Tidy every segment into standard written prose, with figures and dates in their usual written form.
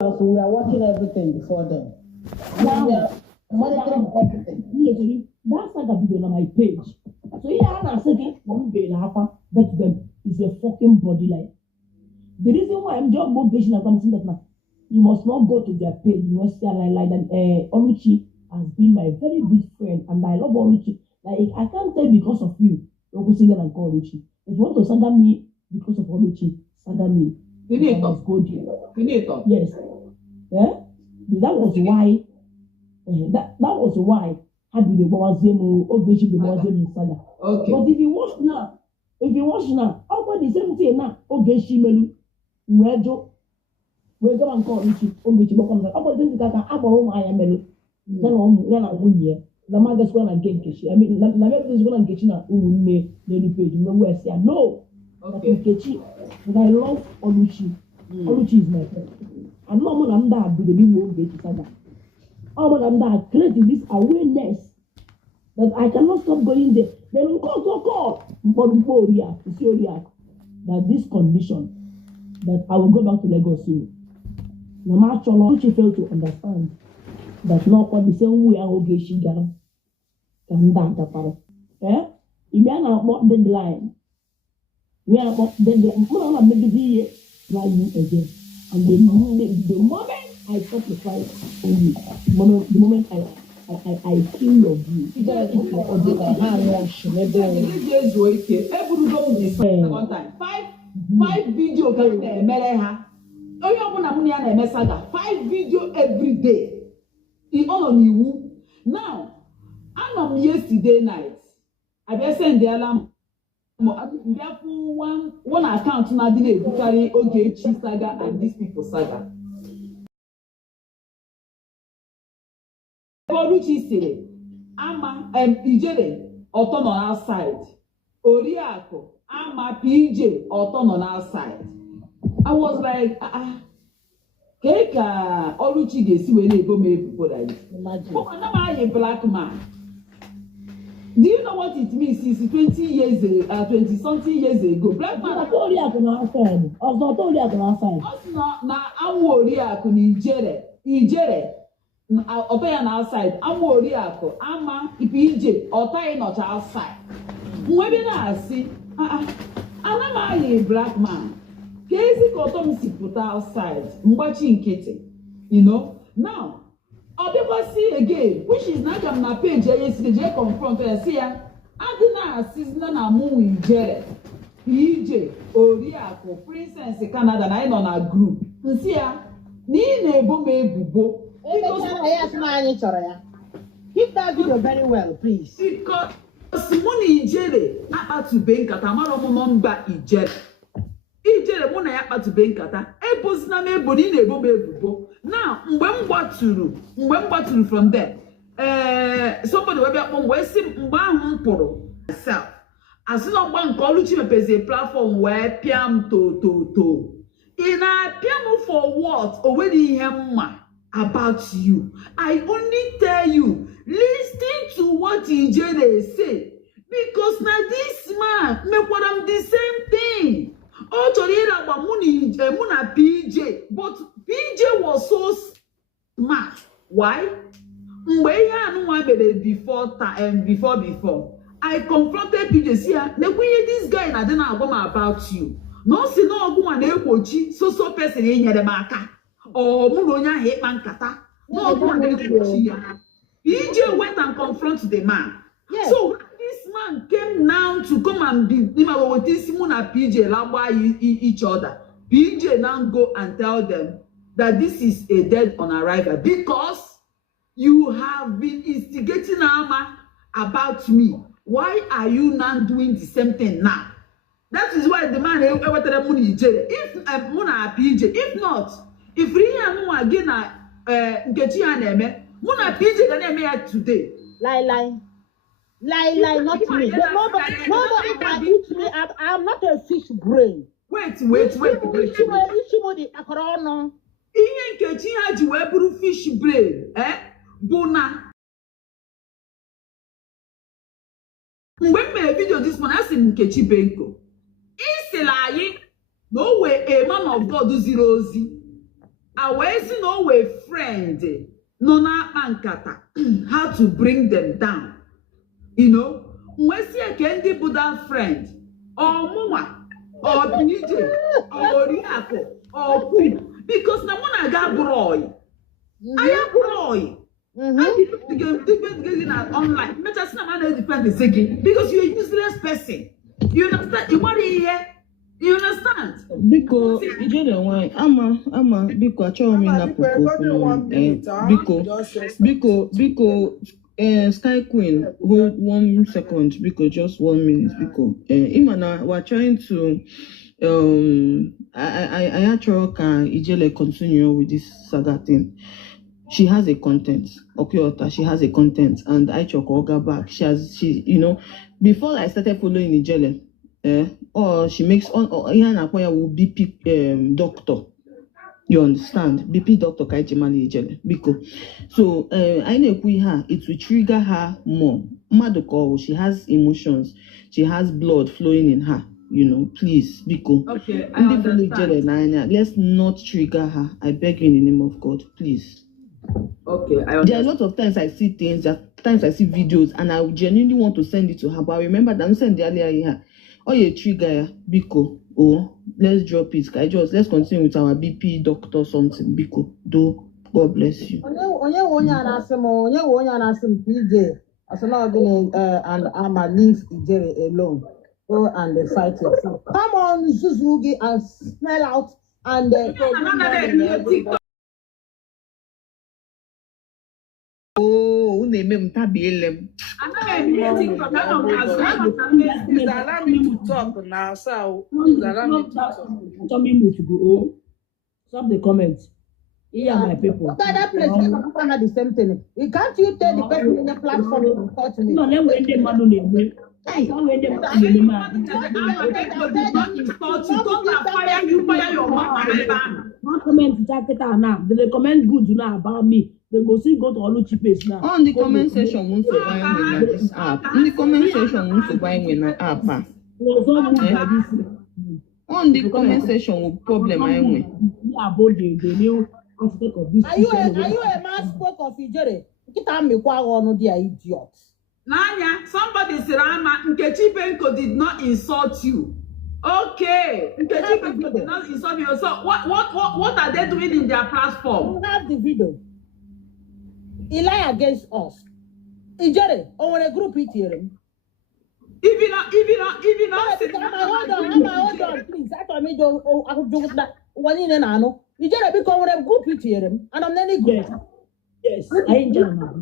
So we are watching everything before them. Now we are monitoring everything. That's like a video on my page. So yeah, I'm saying but then it's a fucking body line. The reason why I'm just motivation and something that now you must not go to their page. You must say like that. Oluchi has been my very good friend, and I love Oluchi. Like I can't tell because of you. Don't go sing and call Oluchi. If you want to saga me because of Oluchi, saga me. Yes. Yeah. That was why. That was why. Had the Wazemo, Ogechi the Wazemo saga. Okay. But if you watch now, how about the same thing now? Ogechi Melu, Wejo, we go and call Oluchi, Ogechi Bokom. How about the same thing that Aboro Maya Melu? Then on 1 year, the mother's going to get Kechi. I mean, the mother is going to get Kechi who made page. Where I say no. Okay. Kechi, but I love Oluchi. Oluchi is my friend. I'm not more than that. The people won't get saga. More than that, creating this awareness that I cannot stop going there. Then we call. But before we react, that this condition that I will go back to Lagos. No matter how much you fail to understand that not what the same way I will get she down. Can that eh? If you are not deadline, we are not deadline. I'm not making the try you again. And the moment I stop the fight for you, the moment I feel your view. Five video five video every day. Now, I'm yesterday night. I just send the alarm. One account now delay to carry Ogechi saga and these people saga. Oluchi say, Ama Ijele Oton on our side. Oriako, Ama PJ Oton on our side. I was like, Keka Oluchi gesi when they go make people like this. Imagine. But I'm not a black man. Do you know what it means? Since 20 years, 20-something years ago, black man. I told you I can outside. I was not told you I can outside. Now I'm worried. I can Ijere. Otoya na outside. I'm worried. Ama ipije. Otoya not outside. Maybe na see. I'm a black man. Kezi kotom si put outside. Mbachi nkete. You know now. I'll never see again, which is not on my page. Yesterday, confront her. See, I did not assist na mu in Jere, PJ, Oriako, Princess Canada, and I'm on a group. See, ni nebo me bubo. Keep that video very well, please. Because money in Jere, I to bank at Amaro Momba in Jere. Ijere mụ na ya kpatụbe nkata ebozina m ebo ni na-ebo m ebubo now mgbe m gbaturu from there somebody wey bịa kpọ wee sị mgbe ahụ m pụrụ myself asị na ọgba nke Oluchi mepezi platform wee pịa m to ị na-apịa m for what o nwere ihe mma about you. I only tell you listen to what Ijere say because na this man mekwara m the same thing. Oh, Torira Muna PJ, but PJ was so smart. Why? Before. I confronted PJ. See, this guy I don't know about you. No, see, no, go and equochi, so person in Yadamaka. Or Muronia hate man kata. No, PJ went and confronted the man. Yes. So this man came now to come and be with this Muna PJ Lamba each other. PJ now go and tell them that this is a dead on arrival because you have been instigating Ama about me. Why are you now doing the same thing now? That is why the man if Muna PJ, if not, if Riya again Nkechi Aneme, Muna PJ can name today. Lie, not me. Nobody can eat me. I'm not a fish brain. Wait. Ihe Nkechi ha ji wee bụrụ fish brain, bụ na mgbe m mere video this morning, asị m Nkechi Benko, isila anyị na o wee a man of God ziri ozi. awesi no we friend no na nkata how to bring them down. You know, mwesi ekendi Buddha friend or muma or BJ or Oriako or who, because na muna ga broy. I am broy. I didn't online. Not just na man defend the second because you're a useless person. You understand? You want here? You understand? Biko, ijele why? Ama, biko achọghị m ịnapụ biko, Sky Queen, hold 1 second, biko, just 1 minute, biko. Imana, we're trying to, I actually can ijele continue with this saga thing. She has a content, okay, she has a content, and I choke Oga back. She, you know, before I started following ijele, or she makes on or Iana will BP doctor. You understand? BP doctor Kaijimani Ejele. Because so I know her, it will trigger her more. Madoko, she has emotions, she has blood flowing in her. You know, please, Biko. Okay, I understand. Let's not trigger her. I beg you in the name of God, please. Okay, I understand. There are a lot of times I see things, there are times I see videos, and I genuinely want to send it to her. But I remember that I sent earlier here. Oh, you trigger, Biko. Oh, let's drop it. Let's continue with our BP doctor something. Biko, do. God bless you. PJ. And I'ma leave Ijere alone. Go and fight yourself. Come on, Suzuki, and smell out and Oh, name him tabielem. Please allow me to talk now, so please allow me to talk. Tell me to go. Stop the comments. Here are my people. That place, people have the same thing. Can't you tell the person in the platform to talk to me? No, let me end the man on the I don't wait them to the man. One comment now. They comment good now about me. They go see go to Oluchi page now. On the comment section, won't survive with this app. In the comment section, won't survive with an app. On the comment section, will problem I win. The new aspect of this. Are you a man spoke of Ijere? Kita me kwa ono dia idiot. Nanya, somebody said, Nkechi Benko did not insult you. Okay, Nkechi Benko did not insult you. So what are they doing in their platform? We have the video. He lie against us. Ijere, on a group it here. Even not. Hold on, please. I told me to do that. One in an anno. Ijere because on a group it here, and I'm any good. Yes, I enjoy my.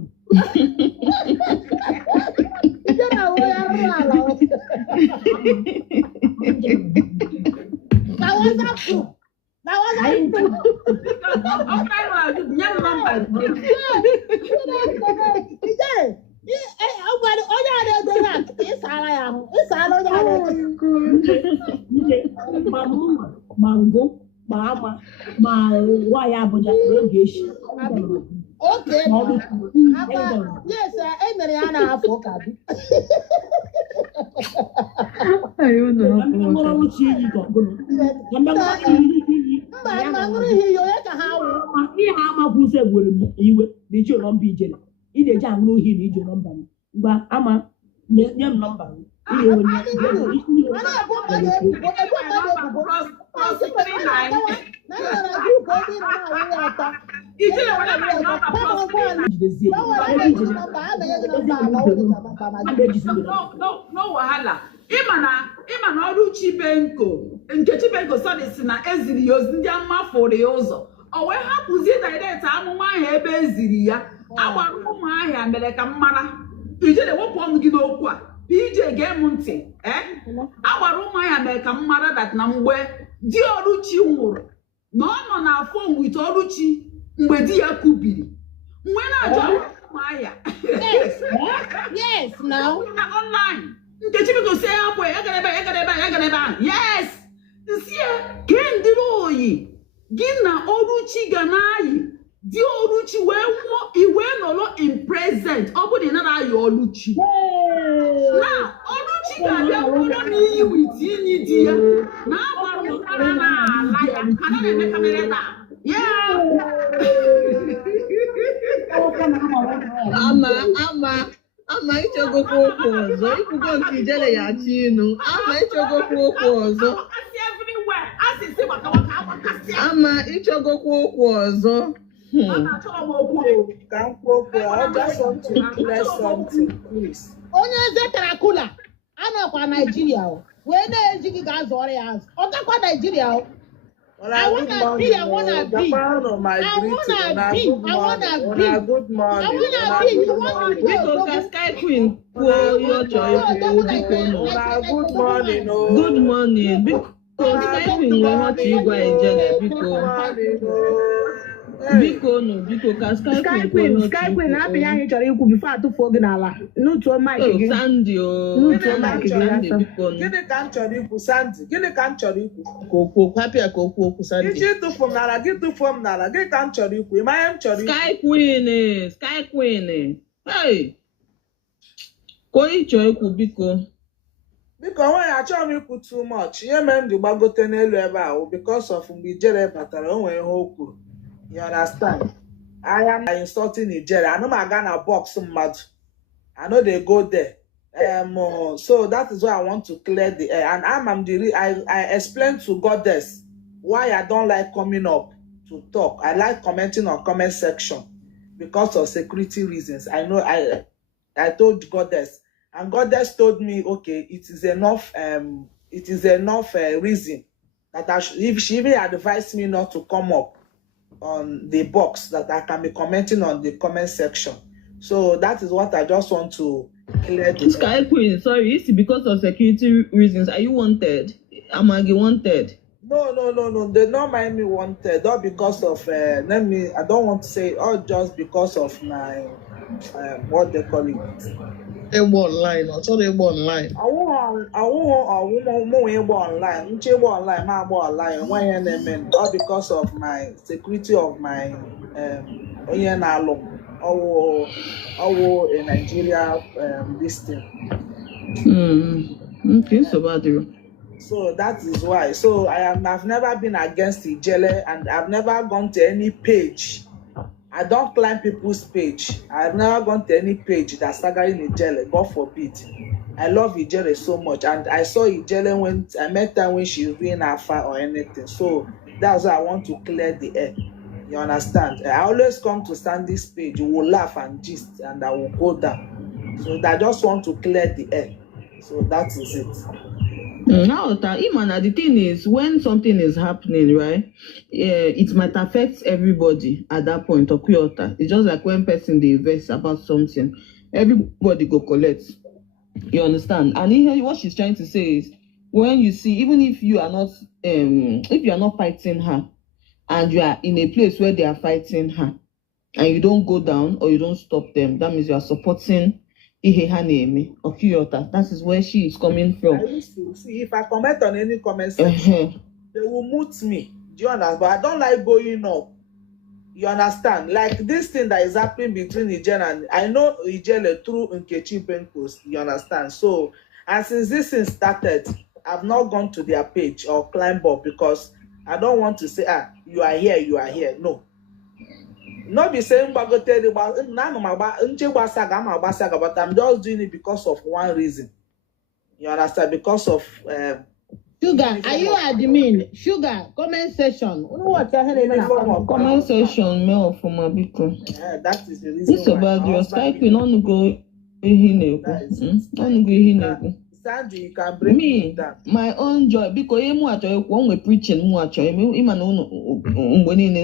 Mango, Mama, my why Abuja, okay. Yes, Emiliana Afoka. I don't know. No wahala. Imana Oluchi Benko. Nkechi Benko saw this na eziri yoz ndị ama for the ụzọ. O wee hapụzie direct amụma ahụ ebe eziri ya. Agbara ụmụ ahịa mere ka mmara. Ijele wepụ ọnụ gị n'okwu a. PJ ga-emu ntị. Agbara ụmụ ahịa mere ka mmara that na mgbe di Oluchi nwụrụ. Na ọ nọ na phone with Oluchi mgbe di ya kubiri. Mgbe na-ajọ ụmụ ahịa. Yes, now. Online. Nkechi Benko say akwa egareba. Yes. Nsie kendiro oyi. Gina Oluchi ganayi. Di Oluchi we nọrọ in present. Ọ bụ na na ayo Oluchi. Now Oluchi ga-abịa kwụrụ n'iyi with inyi di ya. Na agbara ụkwara na ala ya. Ana na-eme kamera taa. Yeah. ama ichogokwu okwu ọzọ ikwugo nke ijele ya chi inu ama ichogokwu okwu ọzọ ama ichogokwu okwu ọzọ Ka m kwuo okwu a, I just want to clear something, please. onye eze tara kula anọkwa Naijiria o wee na-eji gị ga-azụ ọrụ ya azụ ọ gakwa Naijiria o Well, I good wanna morning, be, I wanna be. Japan on my I greeting. wanna be, Good I wanna morning, be. good morning, I wanna be, you want to be. biko ka Sky Queen kwuo ihe ọ chọrọ ikwu biko nụ Good morning, oh. good morning biko Sky Queen nwere ihe ọ chọrọ ịgwa ijele biko Good morning, oh. Hey. biko nụ biko ka Sky Queen kwuo ihe ọ Sky Queen chọrọ na-apịa ikwu anyị chọrọ ikwu bifo atụfuo gị n'ala n'utuo maịkị oh gị Sandy o N'utu Sandy maịkị gị Sandy asa. biko nụ Gịnị ka m chọrọ ikwu, Sandy? Gịnị ka m chọrọ ikwu? ka okwu hapịa ka okwu okwu Sandy Iji tụfu m n'ala, gị tụfuo m n'ala. Gịnị ka m chọrọ ikwu? Ị ma ihe m chọrọ ikwu? Sky Queen hey ka onye chọrọ ikwu biko Biko onweghị achọghị m ikwu too much. Ihe mere m ji gbagote n'elu ebe a bụ because of mgbe Ijere batara o nwere ihe o kwuru. You understand? I am insulting Ijere. I no aga na box mmadụ. I know they go there. So that is why I want to clear the air. And I explained to Goddess why I don't like coming up to talk. I like commenting on comment section because of security reasons. I know I told Goddess, and Goddess told me, okay, it is enough. It is enough reason that if she even advised me not to come up on the box, that I can be commenting on the comment section. So that is what I just want to clear the air. Sky Queen, sorry, it's because of security reasons. Are you wanted? Amagi wanted? No. They don't mind me wanted. Not because of I don't want to say, or just because of my what they call it. Ebo online, or sorry, Ebo online. I won't online. Nchebo online, ma abo online. Why name? All because of my security of my onye na alum. Owo in Nigeria this thing. Okay, so bad. So that is why. So I've never been against Ijele, and I've never gone to any page. I don't climb people's page. I've never gone to any page that's staggering Ijele. God forbid. I love Ijele so much, and I saw Ijele when I met her when she was doing Alpha or anything. So that's why I want to clear the air. You understand? I always come to Sandy's page. We will laugh and gist, and I will go down. So I just want to clear the air. So that is it. Now, Imana, the thing is, when something is happening, right, it might affect everybody at that point. It's just like when person they invest about something, everybody go collect. You understand? And here, what she's trying to say is, when you see, even if you are not fighting her, and you are in a place where they are fighting her, and you don't go down or you don't stop them, that means you are supporting that is where she is coming from. I used to see if I comment on any comment section, they will mute me. Do you understand? But I don't like going up. You understand? Like this thing that is happening between Ijele and I know Ijele through Nkechi Benkos. You understand? So, and since this thing started, I've not gone to their page or climb up because I don't want to say, you are here, you are here. No. Not be saying but I'm just doing it because of one reason. You understand? Because of Sugar, are you admin? Sugar, comment section. Comment section, mail for my people. That is the reason. It's about your Sky Queen on go Sandy, you can bring me that. My own joy because when we preaching in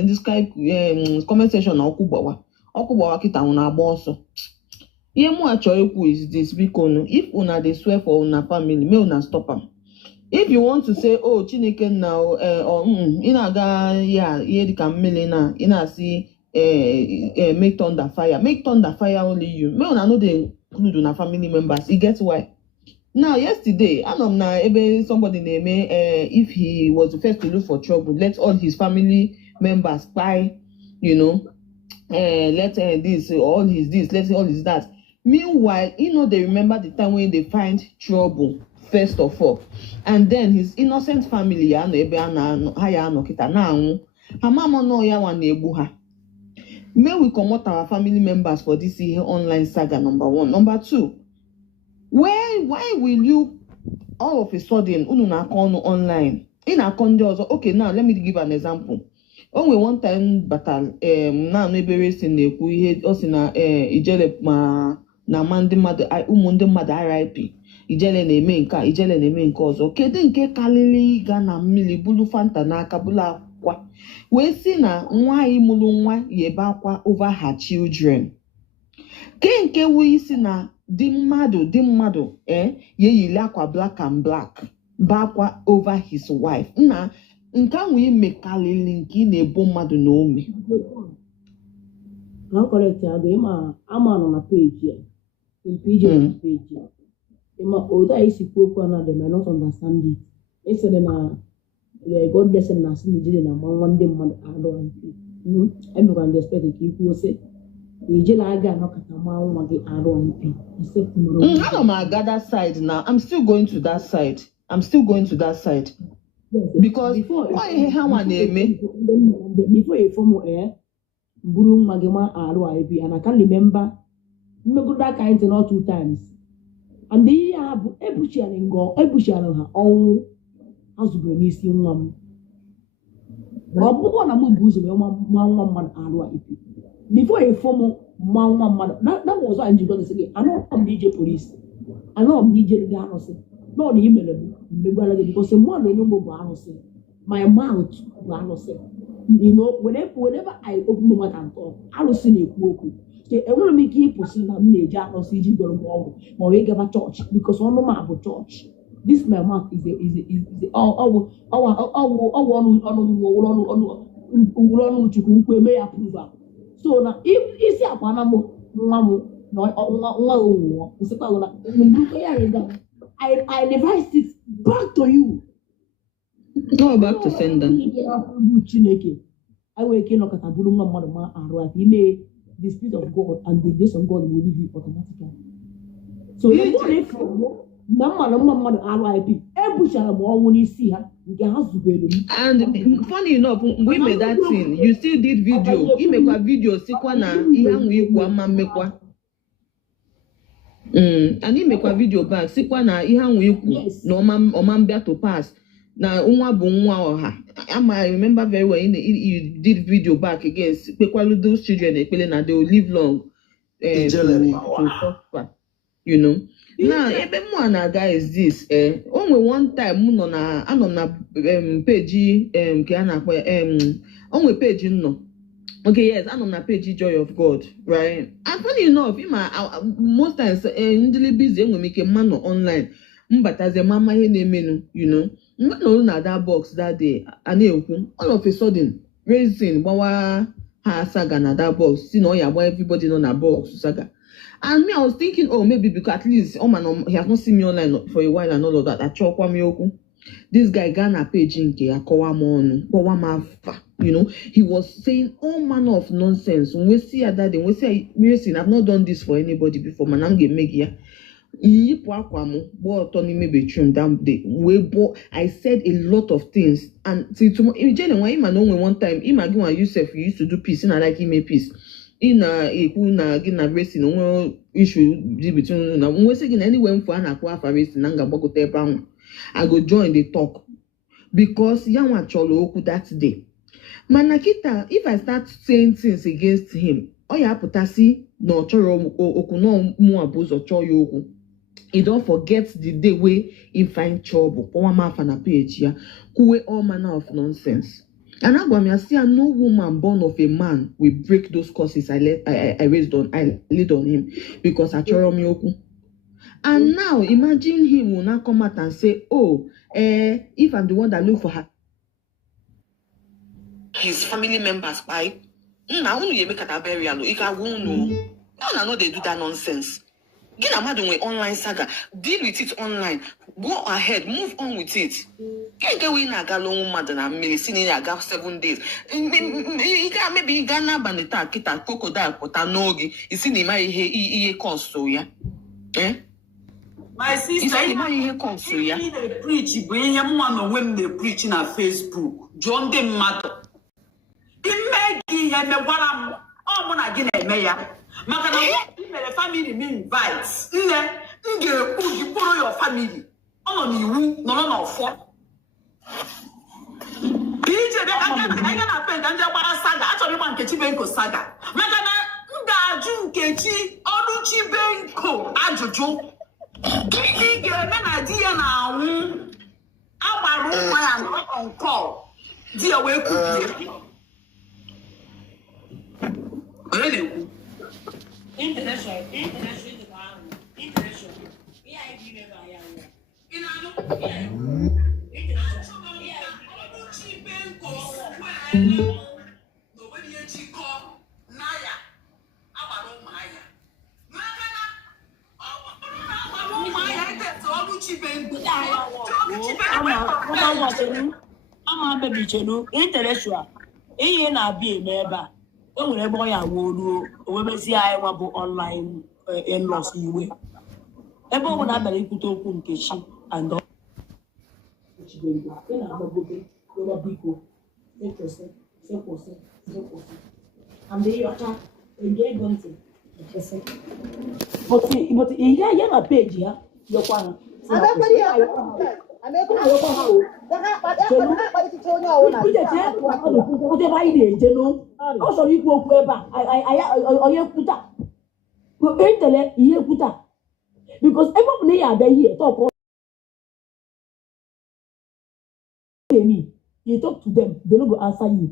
this comment section okubawa kita una boso. Is this because if una dey swear for una family, may una stop am. If you want to say, oh, Chineke now, or inaga ye can millina, ina see make thunder fire only you. May una no dey include una family members. It gets why. Now, yesterday, somebody named if he was the first to look for trouble, let all his family members buy, let this, all his this, let all his that. Meanwhile, they remember the time when they find trouble, first of all. And then his innocent family, May we comot our family members for this here online saga, number one. Number two, why will you all of a sudden unu na call online? In a conjure, okay, now let me give an example. Only one time battle now neighbor sin na-ekwu ihe o si na ijele ma na mande mmadụ ụmụndị mmadụ RIP ijele na-eme nke a ijele na-eme nke ọzọ kedu nke kalili ịga na mmiri bulu fanta n'aka bulu akwa wee si na nwaanyị mụrụ nwa yebe akwa over her children nke wee si na di mmadụ yeyili akwa black and black bakwa over his wife na nke ahụ ime kalili nke ị na-ebo mmadụ na ome na correct aga ịma ama nọ na page ya in page na page ya ịma oda isi kwokwu na they may not understand it esere na God blessing na si Nigeria na nwa ndị mmadụ arụ IP I can expect ka ikwu ose ijele aga anọkata ma nwa gị arụ IP except I don't know that side now. I'm still going to that side. Because why before you form buru nwa gị ma arụ IP and I can remember mmego that kind thing not 2 times and ihe ha bụ ebuchiara ha ọnwụ azụbere n'isi nwa m ọ bụrụ na m bụ ụzọ wee nwa mmadụ arụ IP before you form nwa mmadụ that was why I'm going to say I know I'm DJ police I know I'm DJ the arụsị no na imere m mmegwara gị because mụ na onye bụ arụsị my mouth bụ arụsị you know whenever I open my mouth and talk arụsị na-ekwu okwu enwere m ike ịpụsị na m na-eji arụsị iji gọrọ m ọgwụ ma ọ wee gaba chọọchị because ọnụ m bụ chọọchị this my mouth is ọnụ chukwu nkwe eme ya approval so na isi akwa na m nwa m na nwa onwụọ nsikwa na mgbe ya rega I revised it back to you. Go back to sender. Chineke I will kill nọkọta bụrụ nwa mmadụ ma arụ aka ime the spirit of God and the grace of God will leave you automatically. So if na mmadụ arụ IP ebuchara m ọnwụ n'isi ha nke ha zubere m. And funny enough, we made that thing. You still did video. You make a video sikwa na ihe ahụ ikwu ama mmekwa. And he make a video back sikwa na ihe ahụ ikwu na ọma mbịa to pass. Na nwa bụ nwa ọha. I remember very well you did video back against those children ekpele na they will live long to prosper, you know. Now ebe mụ na guys this onwe one time mụ nọ na anọ na page nke a na-akpọ onwe page nọ. Okay, yes, I'm on the page Joy of God, right? And funny enough, most times ndili busy when we make a man online. But as a mama menu, you know, no na that box that day, and all of a sudden, raising Bawa ha saga na that box. You know, yeah, why everybody on that box saga. And me, I was thinking, oh, maybe because at least he has not seen me online for a while and all of that. I chop this guy Ghana page you know, he was saying all manner of nonsense. When we see that, then we say, I've not done this for anybody before, man. I'm gonna make here. I said a lot of things, and see, tomorrow, one time, Imagine Yusuf used to do peace, and I like him a peace. In a racing, no issue between when we're saying anywhere for an aqua for racing, I go join the talk because Yanwa Cholo Oku that day. Manakita, if I start saying things against him, Oya Potasi no Choro Oku no more abuse or Choyoku. He don't forget the day where he find trouble. Or my fan a page here, who all manner of nonsense. And I see no woman born of a man will break those curses I laid on him because I Choro Mioku. And now imagine him will not come out and say, oh, if I'm the one that look for her. His family members by now when you make a burial, if I won't know. I know they do that nonsense. Get a mad with online saga, deal with it online, go ahead, move on with it. Can't go in a galon mad and I'm medicine in a gap 7 days. Maybe Ghana Banita, Kita, Crocodile, Potanogi, is in the my cost so yeah. My sister, they preach, when they preaching on Facebook, John the matter. Imagine and the one mụ na gị na-eme ya maka na ị mere family m invite nne m ga-ekwu gị kpọrọ your family ọ nọ n'iwu nọrọ n'ọfọ ijebe aka na penta ndị gbara saga achọrọ ịgba Nkechi Benko saga maka na m ga-ajụ Nkechi Oluchi Benko ajụjụ gịnị ga-eme na di ya na-anwụ agbara ụmụ ya nkọ di ya wee kubie onye na-ekwu International. Ama baby chenu intellectual ihe na-abịa eme ebe a o nwere ebe ọ ya wolu owebezi anyị nwa bụ online in-laws iwe ebe ọ na abịara ikwute okwu Nkechi and but ihe ya na page ya yọkwa ha ọ chọrọ ikwu okwu ebe a onye kwuta entele ihe kwuta because ebe ọ bụ na ya abịa ihe talk you talk to them they no go answer you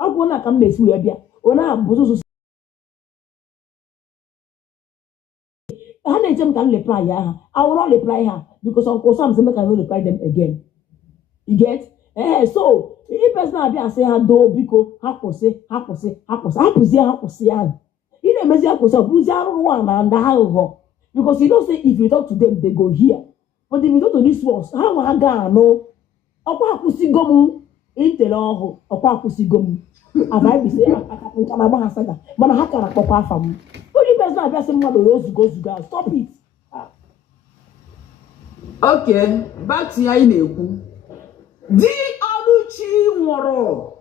ọ bụ na ka m mesi wee bịa ọ na-abụ ha na-eche m ka m reply ha I will not reply her because Uncle Sam say make I no reply them again you get so if person abịa asị ha doo biko ha kwụsị hapụzie ha ị na-emezi akwụsị ọ bụzi arụrụ nwa na ndị aghụghọ because you know say if you talk to them they go hear but if you talk to these ones ha nwa ha ga-anụ ọkwa akwụsịgo m intele ọhụụ ọkwa akwụsịgo m abaibisi nka na agba ha saga mana ha kara kpọkwa afa m onye person abịa sị mmadụ ya ozugo stop it. Okay, back to ya ị na-ekwu di Oluchi nwụrụ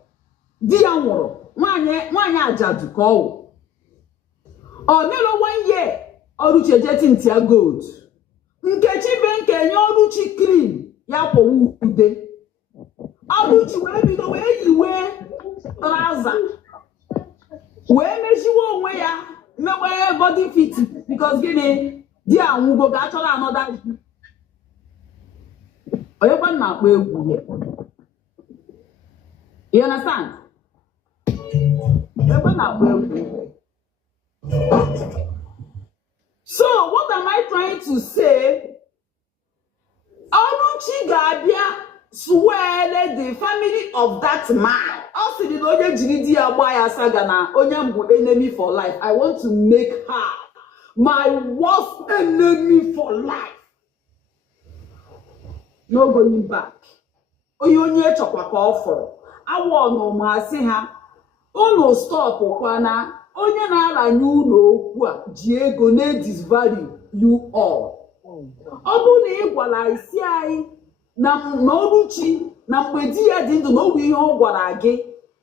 di ya nwụrụ nwaanyị ajadu ka ọ melo 1 year Oluchi ejeti ntia gold Nkechi Benko enye Oluchi cream ya kwọwa ude Oluchi wee bido wee yiwe trouser wee meziwe onwe ya mewe body fit because gịnị di anwụgo ga-achọrọ another onye kwa na-akpọ egwu ya you understand onye na-akpọ egwu. So what am I trying to say? Oluchi ga-abịa swele the family of that man. Ọ sị na onye jiri di ya gba ya saga na onye mbụ enemy for life. I want to make her my worst enemy for life. No going back. Onye chọkwa ka ọ fọrọ. Awa ọnụ ma sị ha unu stop kwana onye na-aranye ụlọ okwu a ji ego na-disvalue you all. Ọ bụ na ị gwara isi anyị na Oluchi na mgbe di ya dị ndụ na ọ bụ ihe ọ gwara gị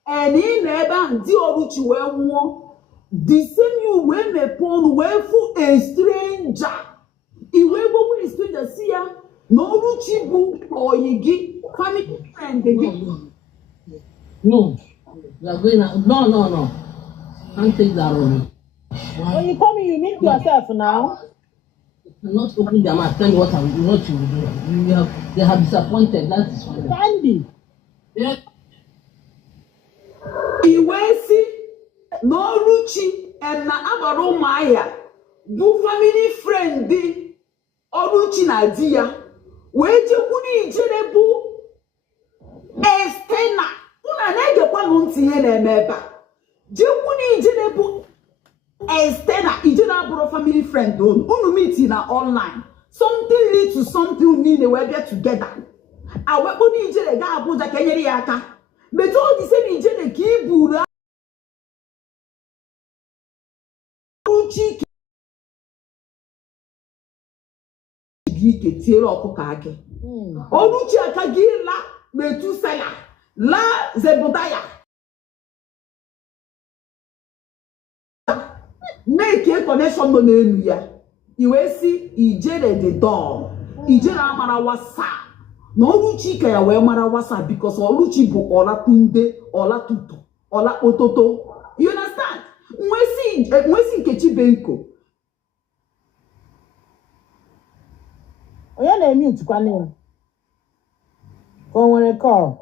na ị na ebe ahụ di Oluchi wee nwụọ the same you wee mepee ọnụ wee fụ a stranger iwe gbogbo a stranger si ya na Oluchi bụ oyi gị family friend gị. No, you are going no. Can't take that on me. When you come in, you meet yourself now. You cannot open their mouth, tell me what you will do. They have disappointed, that is why. Sandy. Yeah. Iwe si na Oluchi na agbara ụmụahịa bụ family friend dị Oluchi na di ya wee jekwu n'ijere bụ Estena una na-egekwa ntị ihe na-eme ebe a jekwu n'ijere bụ Estena ijere abụrụ family friend unu meet na online something lead to something niile wee bịa together awekpu n'ijere ga Abuja ka enyere ya aka but all the same ijere ka i buru Oluchi gị tiere ọkụkọ akị Oluchi aka gị la metu sela La Zebudaya. Make a connection no name ya. You will see Ijere the door. Ijere amara wasa. No Luchi kaya we mara wasa because Oluchi bu ola tunde, ola tutu, ola ototo. You understand? Mwesi Nkechi Benko. Onye na-emute kwani ya? Ka o nwere call.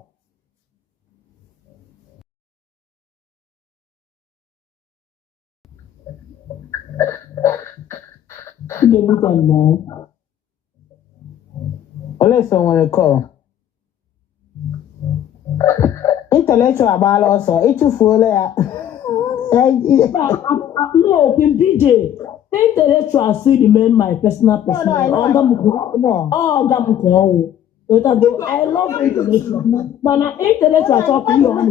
Ndị mụta nna. Ole so nwere call. Intellectual agbaala ọsọ, ịtụfuola ya. No, Kim PJ. Intellectual still remain my personal person. I know. No. I love intellectual. But now intellectual talk to you on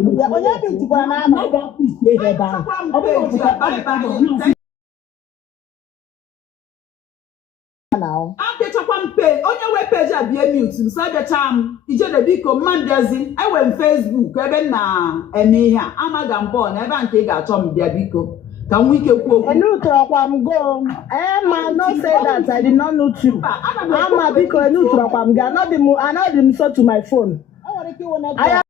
Now. Chakwan page, on your web page at the mute, Cyber Charm, Ijere Biko, Mandazi, I went Facebook, even now, and me here, Amagam born, I don't take a Tom Biko. Can we go? And you talk, I'm going. Emma, not say that I did not know you. I'm because you talk, I'm not the so to my phone. I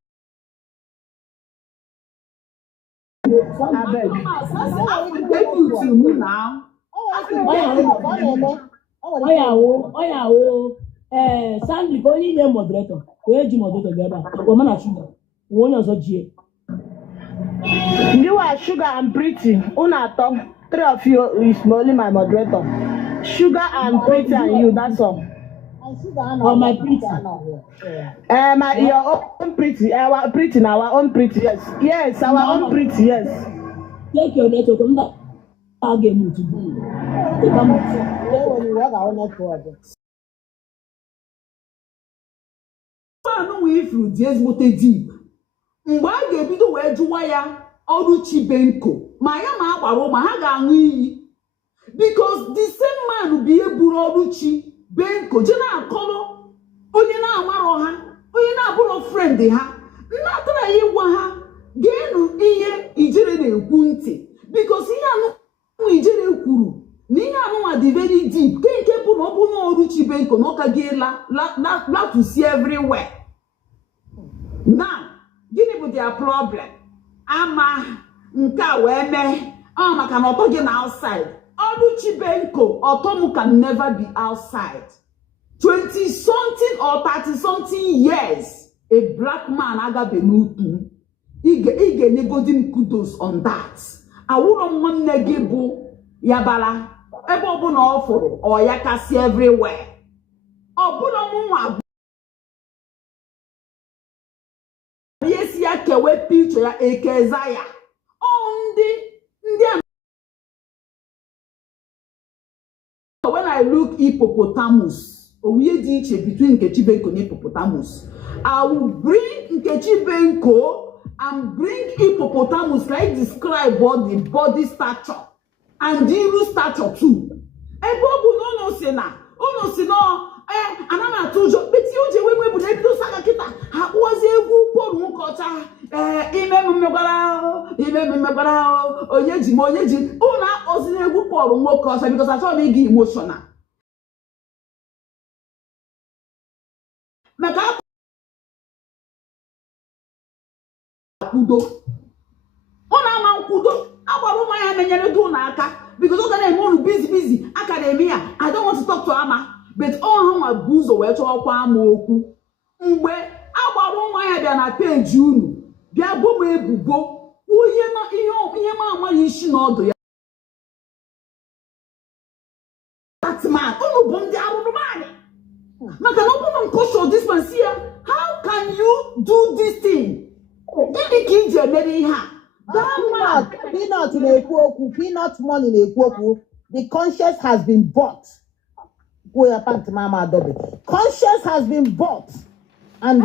Sandy, only name moderator. Where do moderator together? Woman at sugar. One of the You are Sugar and Pretty. Una talk. Three of you is only my moderator. Sugar and Pretty and you, that's all. Oh, my Pretty. Your own Pretty. Our Pretty now, our own Pretty, yes. Yes, our own Pretty, yes. Take your network. I'm not arguing to do. Ifru Diez Mote Deep. Mgbe a ga-ebido wee jụwa ya Oluchi Benko ma ya ma agbara ma ha ga-aṅụ iyi because the same man bụ ihe buru Oluchi Benko je na-akọrọ onye na-amarọ ha onye na-abụrọ friend ha na-atara ya ịgwa ha ga-enu ihe Ijere na-ekwu ntị because ihe anụ Ijere kwuru na ihe anụnwa dị very deep nke bụ na ọ bụ na Oluchi Benko na ọ ka ga to see everywhere. Now, gịnị bụ their problem? Ama nke a wee mee maka na ọtọ gị na outside. Oluchi Benko ọtọ m can never be outside. 20 something or 30 something years a black man agabe n'utu. Ị ga-enyegodi m kudos on that. Awụrọ m nwanne gị bụ Yabala ebe ọbụla ọ fụrụ ọ ya kasị everywhere. Ọbụla m nwa yes ya kewe picture ya ekeza ya ndị when I look hippopotamus owie dị iche between Nkechi Benko and hippopotamus, I will bring Nkechi Benko and bring hippopotamus like describe what the body stature and the iru stature too. Ebe ọ bụ na unu si na ana m atụ ụjọ beti oje wewe bụ na ebido saga kịta ha kpụwazi egwu kpọrọ nwoke ọcha ime mmegbara onye ji unu akpọziri egwu kpọrọ nwoke ọcha because achọrọ m ịga emotional maka kwudo unu ama nkwudo agbara ụmụ ya menyere dị unu aka because ọ ga na-eme unu busy aka na-eme ya I don't want to talk to Ama. But all ha bụ ụzọ wee chọọkwa ama okwu mgbe agbara ụmụ ya bịa na peji unu bịa gbo m ebubo ihe ma amaghị isi n'ọdụ ya atman unu bụ ndị arụrụmanyị maka na ọ bụrụ nkọsọ this man see ya how can you do this thing gịnị ka iji emere ihe a peanut na-ekwu okwu peanut money na-ekwu okwu the conscience has been bought. Conscience has been bought, and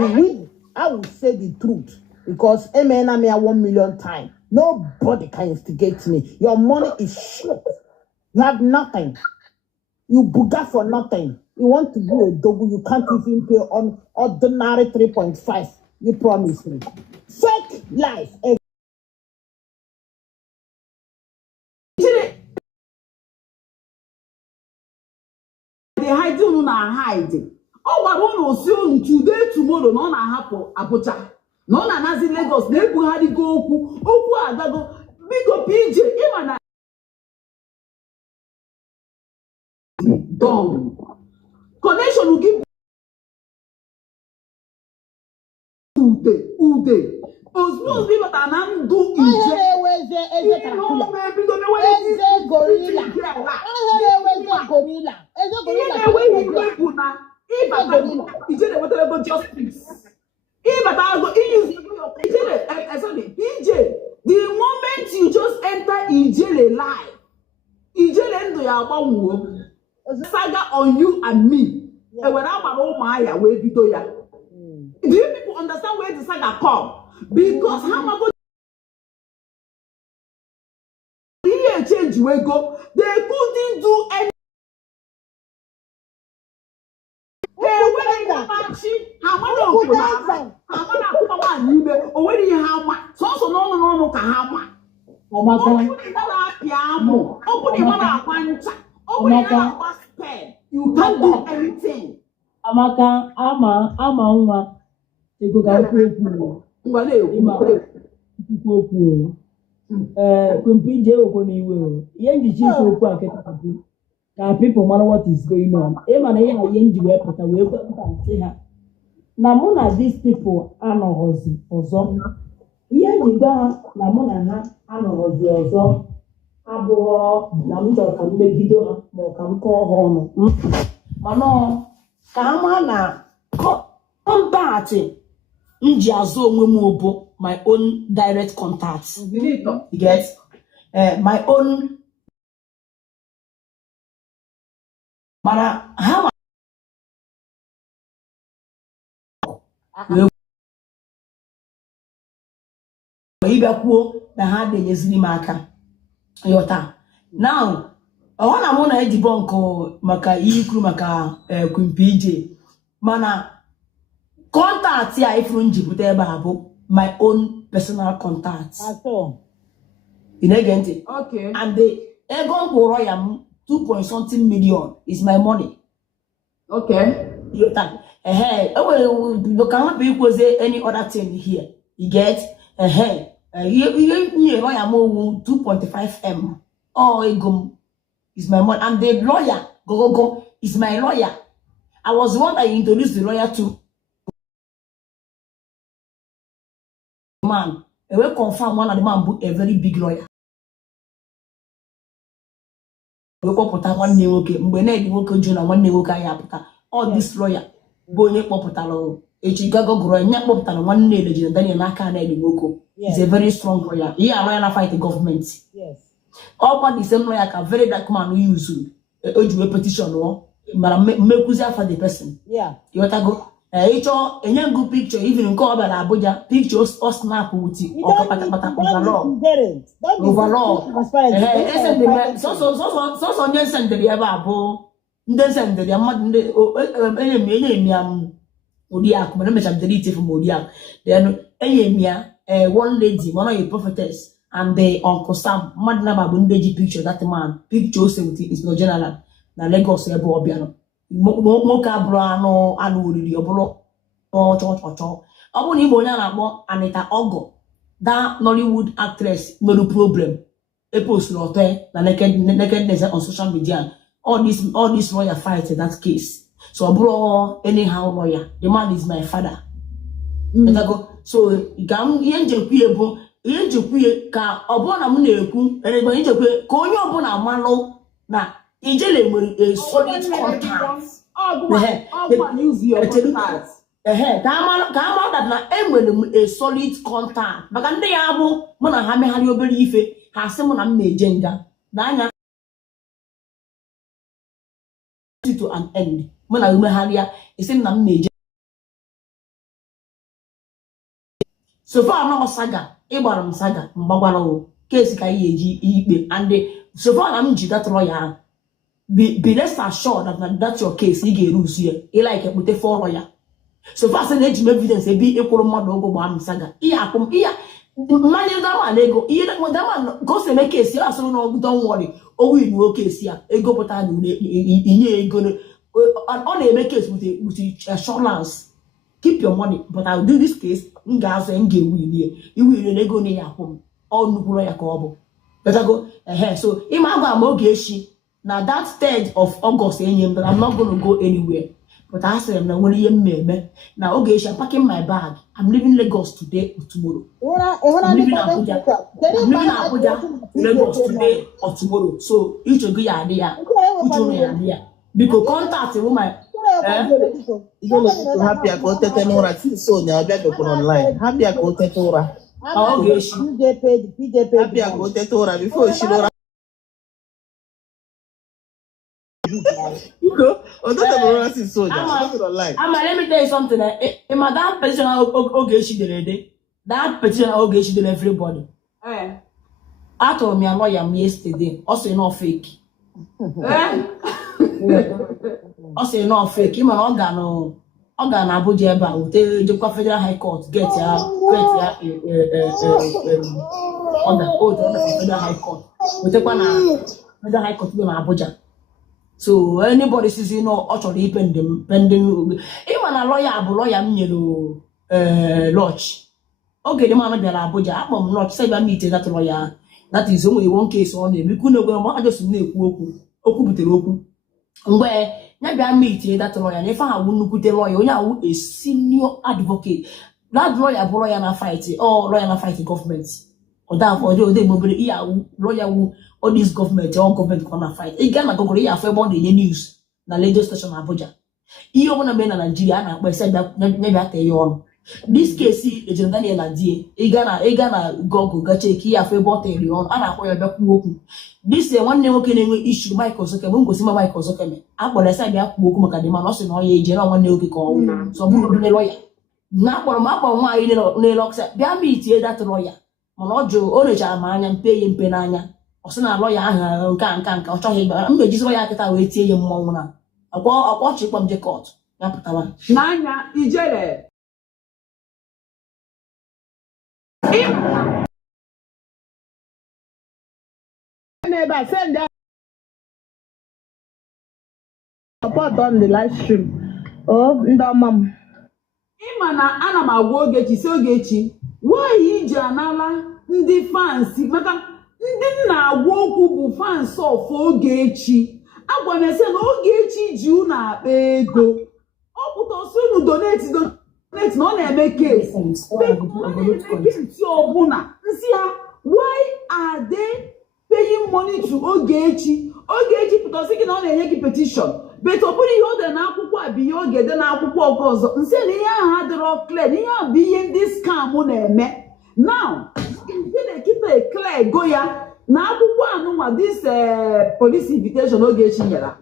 I will say the truth because amen. I'm here 1 million times. Nobody can instigate me. Your money is shit. You have nothing. You booga for nothing. You want to do a double, you can't even pay on ordinary 3.5. You promise me. Fake life. They hide unu na hide. Ọ gwara unu si unu today tomorrow na ọ na-ahapụ Abuja. Na ọ na-anazi Lagos na-ebugharịgo okwu agago biko PJ ịma na done. Connection will give ude. Ozugbo ndị bata na ndụ ije. Eze gorilla. Bụ na ịbata ije na-ewetara justice. Ịbata sorry, PJ, the moment you just enter Ijele life, Ijele ndụ ya agbanwo. Saga on you and me. And when I'm at home, where bido ya. Do you people understand where the saga come? Because how am I going to change where go? They couldn't do any. You can't do anything. Amaka, ama nwa. Ego ga okwu. Kumpi je okwu n'iwe o. Ihe njichi okwu a keta ka people mara what is going on. Ma na ihe na ihe nji wee pụta wee kweta nsị ha. Na mụ na these people anọghọzi ọzọ. Ihe nji gwa ha na mụ na ha anọghọzi ọzọ abụghọ na m chọrọ ka m megide ha ma ọ ka m kọọ ha ọnụ. Mana ka ha ma na kọntaktị m ji azụ onwe m bụ my own direct contacts. You get my own. Mana ha ịbịakwuo na ha na-enyeziri m aka yọta. Now ọ na mụ na ejibo nkụ maka ihe ikwu maka Queen PJ, mana kọntaktị a ifuru njipụta ebe a bụ my own personal contacts. You na-ege ntị? Okay. And the ego mkpụrụ ya m 2.something million is my money. Okay. Yọta. You can hapụ ikwoze any other thing here. You get? Ihe nye lawyer m owu 2.5M. Oh, ego is my money. And the lawyer, go, is my lawyer. I was the one that introduced the lawyer to. Man, I will confirm one of the man book a very big lawyer. We go put one new okay. When I work on June, one new okay. All this lawyer, Bonnie Popotalo, Chicago grow, and Yapopotalo, one new legend, then you're not can He's a very strong lawyer. Yeah, I'm gonna fight the government. Yes. All part the same lawyer can very dark man who use a petition or make for the person. Yeah. You want to go. A good picture, even in Kobe Abuja, pictures or snap with you or overlaw. Overlaw. So on your send the Abo, then send the enemy Odiak, when I'm deleted from Odiak. Then one lady, one of your prophetess, and the Uncle Sam, Madnaba Bundeji picture, that man, picture 70 is no general, na Lagos Ebo Obiano. Moka Brano, Anuri, Obolo, or Cho. Oboni Bonana, Anita Ogo, that Nollywood actress, no problem. A post lotte, the nakedness on social media. All this lawyer fight in that case. So, bro, anyhow, lawyer, the man is my father. So, ka obona mu na-ekwu erego njekwe ka onye obona malụ na Ijele nwere a solid contact. Use your contact. Ka ama that na enwere a solid contact. Maka ndị ya bụ mụ na ha megharị obere ife, ha sị mụ na m na-eje nga. Na anya to an end. Mụ na megharị ya, isi m na m na-eje. So far no saga, ịgbara m saga, mgbagwara o. Case ka ihe eji ikpe, and so far na m ji that lawyer. Be rest assured that that's your case. You get rules here. You like it with the 4 lawyer. so fast na eji evidence ebi ekwuru mmadụ ụgwọ gba amsaga ihe akwụm ihe mmanya dama na ego ihe dama go se make case ya so no don't worry o wi nu case ya ego pụta na inye ego ọ na-eme case with assurance. Keep your money, but I'll do this case. Nga so nge win iwu na ego na ya akwụm ọ nukwuru ya ka ọ bụ. Better go ahead. So ima agwa m oge echi na that 3rd of August enye m that I'm not going to go anywhere. But I said na nwere ihe mmemme na oge echi I'm packing my bag. I'm leaving Lagos today or tomorrow. I'm leaving Abuja, Lagos today or tomorrow. So each of you are there. Because contact woman. Happy I go take Nora so now beg to put online. Happy I go take Nora. Okay, PJ paid. Happy I go take Nora before she Nora. You know, Nora so now online. Let me tell you something. In my that petition, okay, she did that petition, okay, she did everybody. I told me a lawyer yesterday, also not fake. Also not fake. Him an organ Abuja about the Federal High Court get order Federal High Court. We take one Federal High Court in Abuja. So anybody says actually pending. Even a lawyer lodge. Okay, the man be Abuja. I'm not say I meet that lawyer. That is only one case on him. We couldn't go. I just know oku. Where maybe meet that lawyer. If I wouldn't the lawyer, you a senior advocate. That lawyer na fight or lawyer na fight government. Or that for the mobile lawyer who all this government or government gonna fight. Again, I go here for one the news. Na radio station Abuja. You wanna be in Nigeria na but said that maybe I tell you on. This case is Daniel Nadie. Igana Google ga check here for about on. Ana kwa ya ku. This one name okay issue Michael Soke. Mungo sima Michael Soke me. Akpo na say bia ku oku maka de man no se no ye je na one name okay ko. So bu be lawyer. Na akpo ma akpo nwa yi ne lock say bia meet that lawyer. Mana ojo o recha ma anya mpe n'anya. O se na lawyer ahụ nka o chọghị ịgba. Mbe jiso ya kịta wee tie ye mmọnwụ na. Akwa chikpam je court. Ya pụtawa. N'anya ijele. Neighbor, send that support on the live stream. Oh, mom. Imana ana m agwa Ogechi si Ogechi why iji anala ndị fans maka ndị na-agwa okwu bụ fans of Ogechi agwa m ese na Ogechi ji unu akpa ego ọ pụta ọsọ unu donate na ọ na-eme case ọbụna nsị ha why are they paying money to Ogechi pụta ọsị gị na ọ na-enye gị petition but ọ bụrụ ihe ọ dị n'akwụkwọ a bụ ihe ọ ga-ede n'akwụkwọ ọkọ ọzọ nsị na ihe ahụ adịrọ clear na ihe a bụ ihe ndị scam na-eme now ndị na-ekite clear go ya na akwụkwọ anụnwa this police invitation Ogechi nyere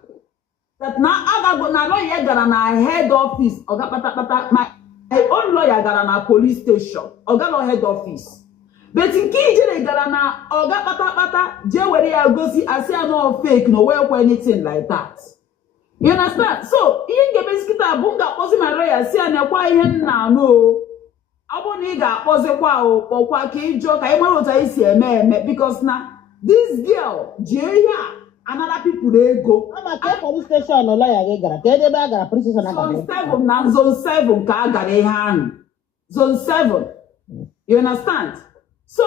that na agago na lawyer gara na head office oga kpatakpata my own lawyer gara na police station oga no head office but nke ijere gara na oga kpatakpata je were ya gosi asị ya no fake no way anything like that. You understand? So, ihe ngebesikita bụ ga-akpọzi my lawyer si ya nekwa ihe nna anụ o. Ọ bụ na ị ga-akpọzikwa o kpọkwa ka ịjụọ ka ị mara otu anyị si eme because na this girl ji ihe a another people ego. I'm police station no lawyer gara. Ka ebe a gara police station Zone 7 na zone 7 ka a gara ihe ahụ. Zone 7. You understand? So,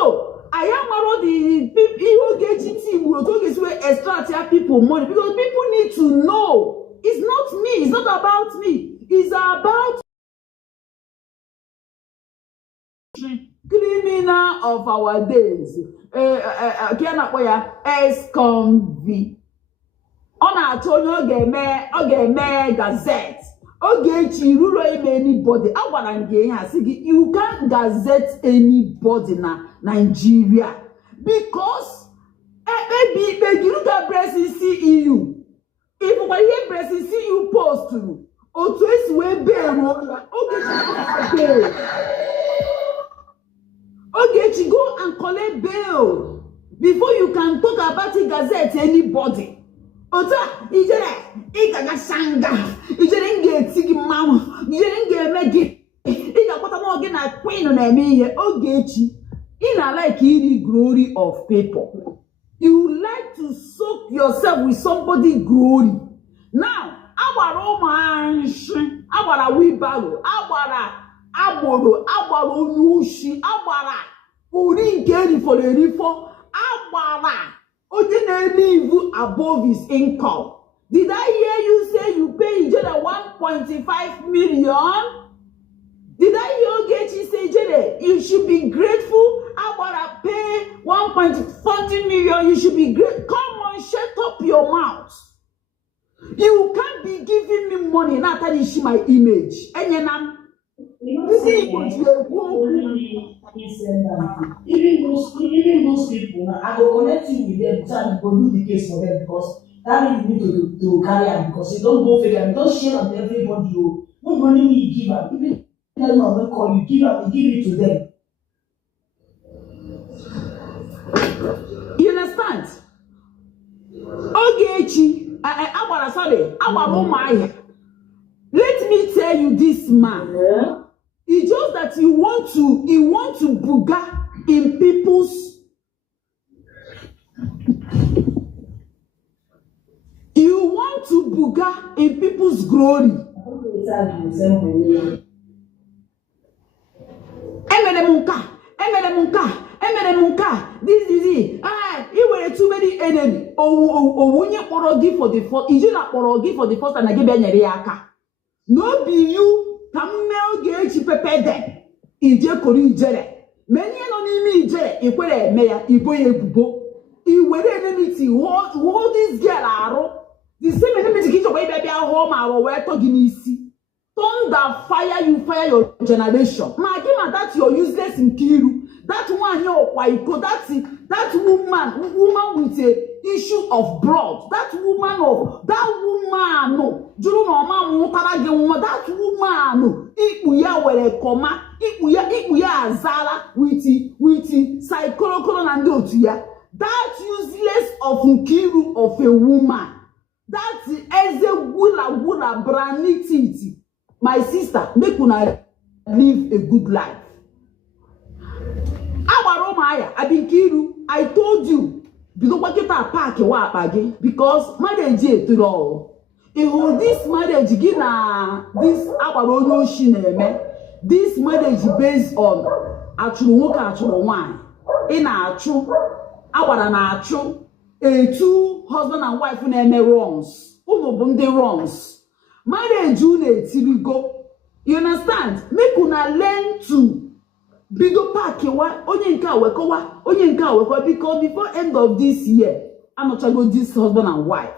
I am one of the people who get team will talk is where extract people money because people need to know. It's not me, it's not about me, it's about criminal of our days. Ex-convict. On a gazette. Ogechi rulo anybody. I want to say you can't gazette anybody na Nigeria because maybe you can press CEU. If you can press CEU post to or to way bail. Ogechi go and collect bail before you can talk about the gazette anybody. Ota ijere igaga sanga ijere nge tigi mama ijere nge me na-eme ihe Ogechi ị na like iri glory of people. You like to soak yourself with somebody glory. Now, agbara ụmụanshi, agbara wheelbarrow, agbara agboro, agbara onye oshi, agbara uri nke erifọrọ erifọ, agbara onye na-live above his income. Did I hear you say you pay Ijele 1.5 million? Did I hear Ogechi say, Ijele, you should be grateful? Agbara pay 1.40 million. You should be great. Come on, shut up your mouth. You can't be giving me money. Not that you see my image. And then Even those people, now, I will connect you with them so I will do the case for them because that means you need to carry on because you don't go fake and you don't share on everybody. You money you give up. Even tell them when call you give up, you give it to them. you understand? Ogechi, let me tell you this man. Yeah. It's just that you want to buga in people's glory. This is it. You were too many enemy. When you give for the first, you not give for the first and I give you no be you come Ogechi pepe them. Ije kori ijere. Many anonymous ijere. Ikwere meya iboye bubo. Iwere enmity hold this girl aro. The same enmity kicho wey baby home aro where to ginisi. Thunder fire you fire your generation. Magima that you're useless in Kiru. That one your waiko. That woman with a issue of blood. That woman no. Juru no ma mutara ge nwa. That woman no. Iku ya were koma. Iku ya azala with psychological and otu ya. That useless of Nkiru of a woman. That eze gula branititi. My sister, make una live a good life. I told you because what get a pack because marriage is all. If this marriage this this marriage based on actual one in a two husband and wife name wrongs. Wrongs. Marriage go. You understand? Make una learn to bigo pack onye nke wekowa because before end of this year anochago this husband and wife.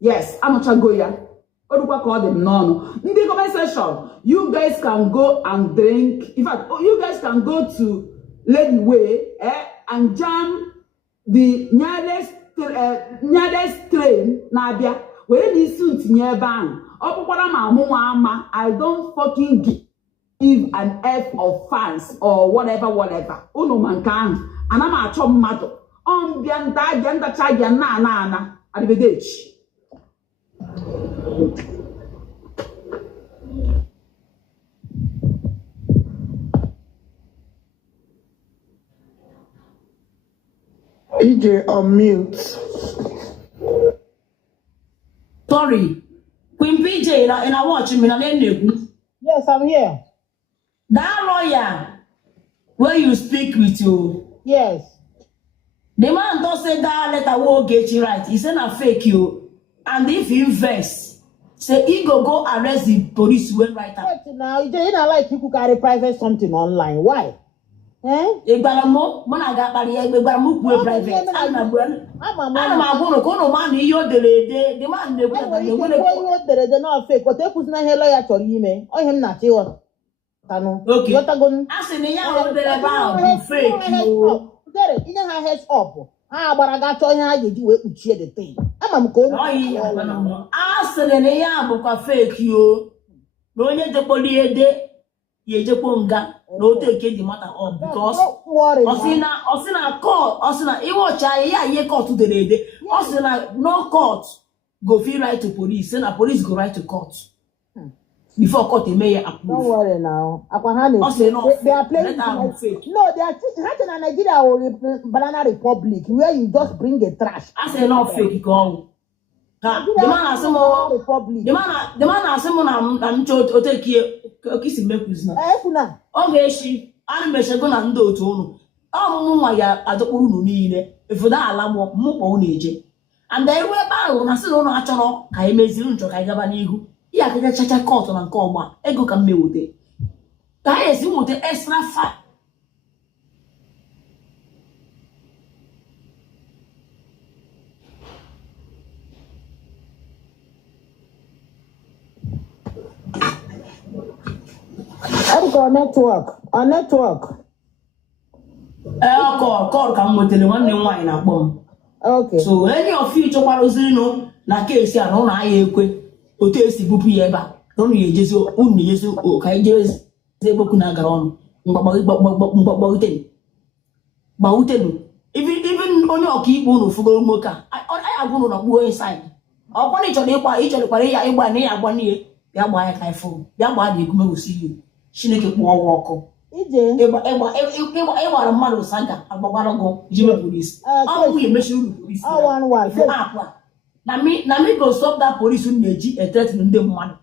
Yes, anochago ya. Odukwa call them no. In the comment section, you guys can go and drink. In fact, you guys can go to Lady Way and jam the nearest train Nabia. When you suit near bang. I don't fucking give an F of fans or whatever. Uno mankan. And I'm a chum matter. Bianta Ganda Chagia na. Arrivederci. EJ on mute. Sorry. Queen PJ and I watch him in an end. Yes, I'm here. That lawyer where you speak with you. Yes. The man don't say that letter will get you right. He said I fake you. And if you invest, say he go arrest the police when right now. Wait now, you don't like people carry private something online. Why? Igbalamo, when I got by the Igbalamo private. I'm a going to go man you the man they want not fake, but they put my hair lawyer to you, or him not you. Okay. What are going I say, about fake. You know how heads up. But I got to how you do it with cheer the thing. I'm going. I said, and fake you. No, you the police. You just no take the matter up because Osina court, Osina, you watch ye court to the lady. Osina, no court go feel right to police, and a police go right to court. before court may Don't approve. worry now. Akwahane, Also, no, they are playing. let her fake. No, they are happening in Nigeria or Banana Republic, where you just bring a trash. I say not fake go. The man has some Republic. the man has some I'm to take here kissing me prisoner. Kuna. Okay, she I'm meshego na ndo otu unu. Nwa ya adokpuru unu niile. If that alarm mụ kpọ unu eje. And then we ba na sị na unu achọrọ ka emeziri nchọ ka gaba n'ihu. Ya ka chacha court na nke ọgba ego ka mmewote. Ka esi mote extra fat. Our network. Call ka motele nwanne nwaanyị na-akpọ m. Okay. So any of you chọkwara ozirinu na case a na ụlọ ahịa ekwe otu esi bupụ ya ebe a na ụlọ ejezi unu ejezi ka ejezi egboku na agara ọnụ gbawutenu even onye ọka ikpe unu fugoro nwoke a anyị agwụ unu na gbuo inside ọkwa na ịchọrọkwara ya ịgba na ya agba n'ihe bịa gbaa ya ka ifụ bịa gbaa dị egwumegosi ihe Chineke kpọọ ọgwụ ọkụ ịgbara mmadụ saga agbagbara gụ jime polisi ọgwụ ya emechiri unu polisi na me go stop that police na-eji etetin ndị mmadụ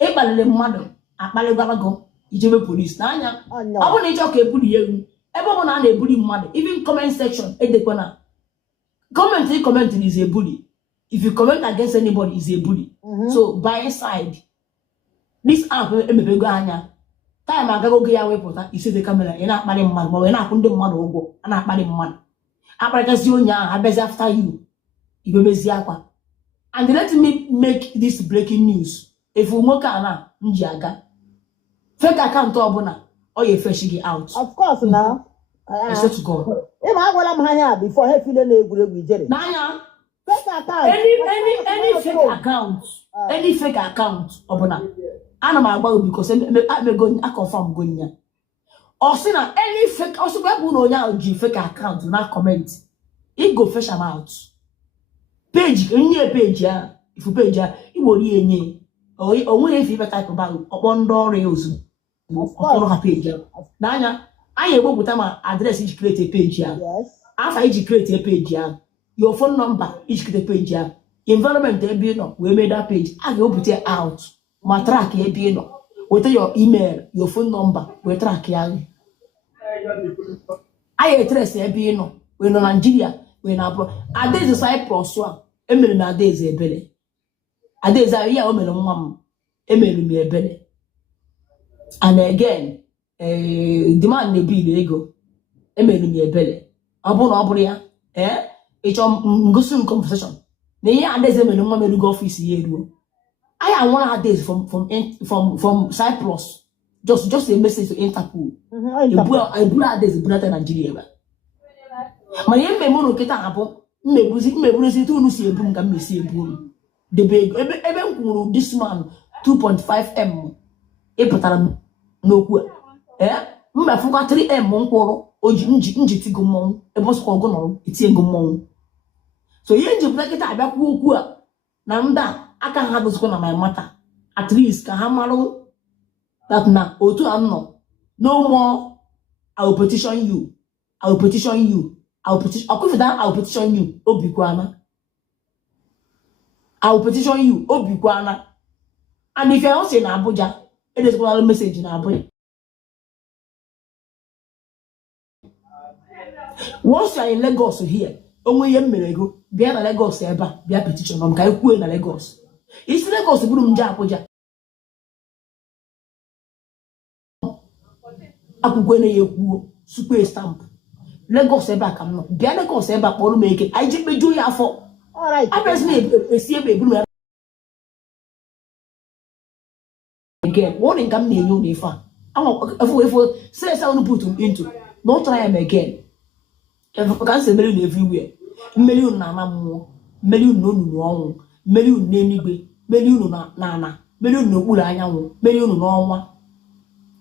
ịkpaliri mmadụ akpalịgara gụ ijebe polisi n'anya ọ bụrụ na ịchọ ka ebuli ya egwu ebe ọ bụ na a na-ebuli mmadụ even comment section edekwa na comment is a bully. If you comment against anybody is a bully. So by side this app emepego anya time agago gị ya wepụta isi the camera ị na-akparị mmadụ ma ọ na-akwụ ndị mmadụ ụgwọ a na-akparị mmadụ akparịkasị onye ahụ abịazi after you ibemezi akwa. And let me make this breaking news. If nwoke a na nji aga fake account ọbụla ọ ya efresh gị out. Of course now. I swear to God. If I want to have before he feel egwuregwu ijere. N'anya Fake account. Any fake account ọbụla ana m agba because I confirm go nya. Or say na any fake also bụ na onye ahụ ji fake account na comment. It go fresh am out. Page nye page ya ifu page ya iwori enye. Onwe efi be type ba ọkpọ ndị ọrụ ya ozugbo. Ọkpọrọ ha page ya. N'anya anyị egbopụta ma address iji create a page ya. After iji create a page ya, your phone number iji create a page ya, environment ebe nọ we made that page a ga-ebute out ma track ebe nọ with your email, your phone number we track ya. Anyị trace ebe nọ we nọ Nigeria we na abroad. Adaeze Cyprus a emere m Adaeze ebele. Adaeze ya o mere nwa m emere m ebele. And again demand na bill ego emelu mi ebele ọ bụrụ ya ịchọ ngosi conversation na ihe Adaeze emelu nwa merugo office ya eruo I want Adaeze from Cyprus just a message to Interpol eburu Adaeze bunata Nigeria ebe mana ihe mmemme ụlọ nkịta abụ mmegbuzi unu si ebu m ka mmesi ebu unu debe ego ebe m kwuru this man 2.5M ịpụtara m n'okwu mba fụkwa 3M mkwụrụ njiti go mmọnwụ ebe ọsọkwa ọgụ nọrọ etinye go mmọnwụ. So ihe njipụta kịta abịakwa okwu a na ndị aka ha gozikwa na my matter at least ka ha marụ that na otu a nọ no more I will petition you ọkụfụta I will petition you obikwana I will petition you obikwana. And if you're also in Abuja it is going to message in Abuja. Once you are in Lagos here, onwe ye mere go bịa na Lagos ebe a bịa petition m ka ekwue na Lagos. Isi Lagos buru m je Abuja. Akwụkwọ na ya ekwuo super stamp. Lagos ebe a ka m nọ. Bịa Lagos ebe a kpọrọ m eke. Anyị je kpejuo ya afọ. All right. Abịazi na esi ebe eburu ya. Again, warning come near you if say someone put him into no try him again. If I can say million everywhere, million na million no million n'enigwe, million na million no ula anyanwụ, million no ọnwa.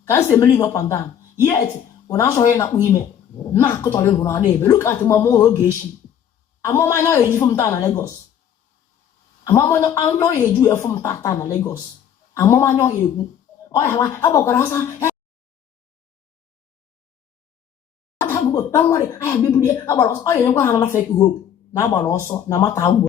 Can say million up and down. Yet when I saw him na women, na akọtọrọ hụ na ebe. Look at mama oge echi. Amama anya eji from town na Lagos. Amama anya eji from town na Lagos. amụmanya ọya egwu ọya nwa agbakwara ọsọ don't worry I have been here agbara ọsọ ọya nyekwa ha na fake hope na agbara ọsọ na mata agwụ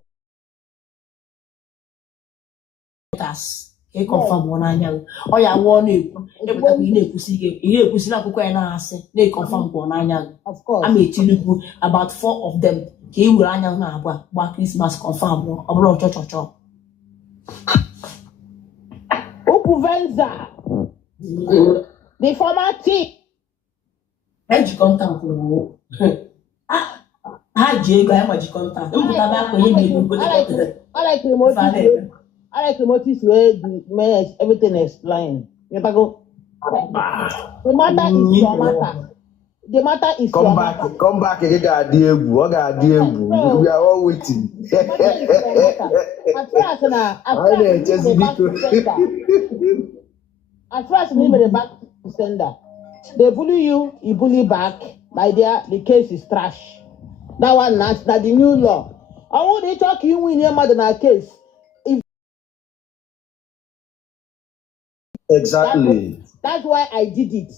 confirm one anya ọya nwa na-ekwu ekweta ka ị na-ekwusi ike ihe ekwusi na akwụkwọ ya na-asị na-confirm kwa n'anya Of course. ama etinukwu about 4 of them ka e were anya na abụọ gba Christmas confirm ọ bụrụ ọchọchọchọ Ukuvenza, the former chief. eji kọntaktị wụ ha ji ego anyị maji kọntaktị mpụta bụ akwa ihe na-ego I like remotes where the everything explained. You go. The matter is your matter. The matter is your matter. Come back again, God, dear boo. We are all waiting. At first, we made it back to sender. They bully you, you bully back. My dear, the case is trash. That one, that's the new law. I want to talk you in your mother case. Exactly. That's why I did it.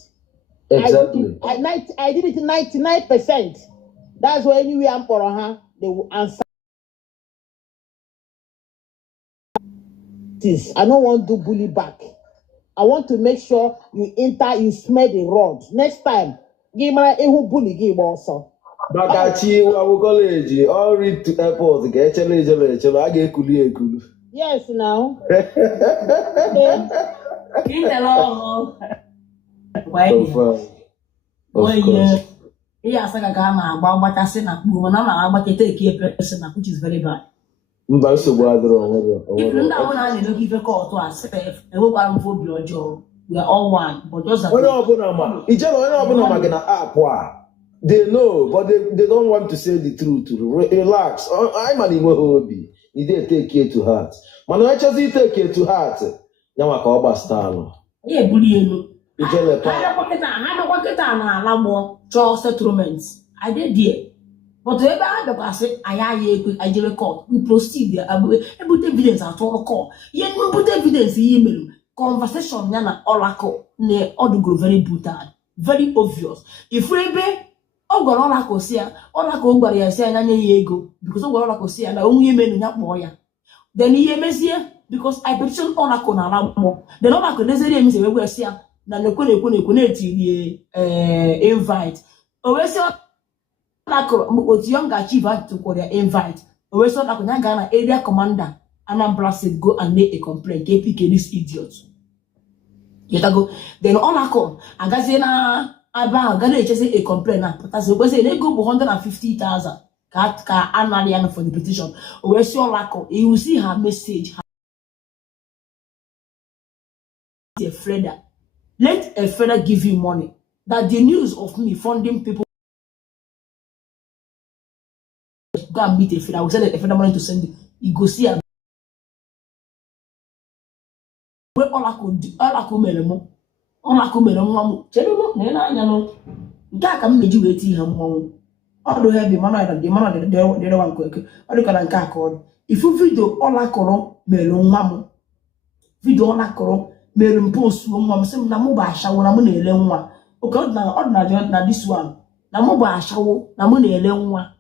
Exactly. I did it 99%. That's why anyway I'm for her, they will answer. This I don't want to bully back. I want to make sure you smell the rod. Next time, give me a who bully give also. Bakachi, our college, all read to airport, get a I get kulu. Yes, now. Ihe asaga ka a na-agba agbachasị na kpuo mana a na-agbachata eke epesi na which is very bad. Mba nsogbu adịrọ If ndị ahụ na-anọ ife kọtụ a enwekwara m obi ọjọọ. We are all one, but just onye ọbụla ma ijere onye ọbụla ma gị na app a they know but they don't want to say the truth. Relax. I man inwe obi. You dey take it to heart. Mana onye chọzi take it to heart. Ya maka ọ gbastalụ. ya ebuli elu. Ijele pa. Ha dọkwa kịta na-ala gbọ chọọ settlement. I dey there. But ebe ha dọkwasị anyị ekwe ejebe court, we proceed ebute evidence atụrụ court. Ihe mbute evidence ihe mere conversation ya na Oracle na ọdụgoro very brutal, very obvious. Ifu ebe ọ gwara Oracle si ya, Oracle gwara ya si anya nye ya ego because ọ gwara Oracle si ya na onwe ihe mere ya kpọọ ya. Then ihe mezie because I petition Oracle na ala mmụọ. Then Oracle nezere emi se wegwe si ya na nekwe na-etiri invite. O wee si Oracle otu younger chief atụkwara ya invite. O wee si Oracle ya gaa na area commander Anambra State go and make a complaint ka pick this idiot. Yetago. Then Oracle agazie na aba ahụ ga na-echezi a complaint na pụtasị okwesị na ego bụ 150,000 ka anarị ya for the petition. O wee si Oracle, you will see her message. A Freda. Let a Freda give you money. That the news of me funding people go and meet a Freda. I will send a Freda money to send it. You go see her. Where Oracle mere mo. Oracle mere nwa m. Chedo no na anya no. Nke aka m meji wee ti ha mmọnwụ. Ọ do heavy man the man the one quick. Ọ dị ka na nke aka ọ. Ifu video Oracle mere nwa m. Video Oracle mere m post nwa m sị m na mụ bụ ashawo na mụ na-ele nwa. Oke ọ dị na this one. Na mụ bụ ashawo na mụ na-ele nwa.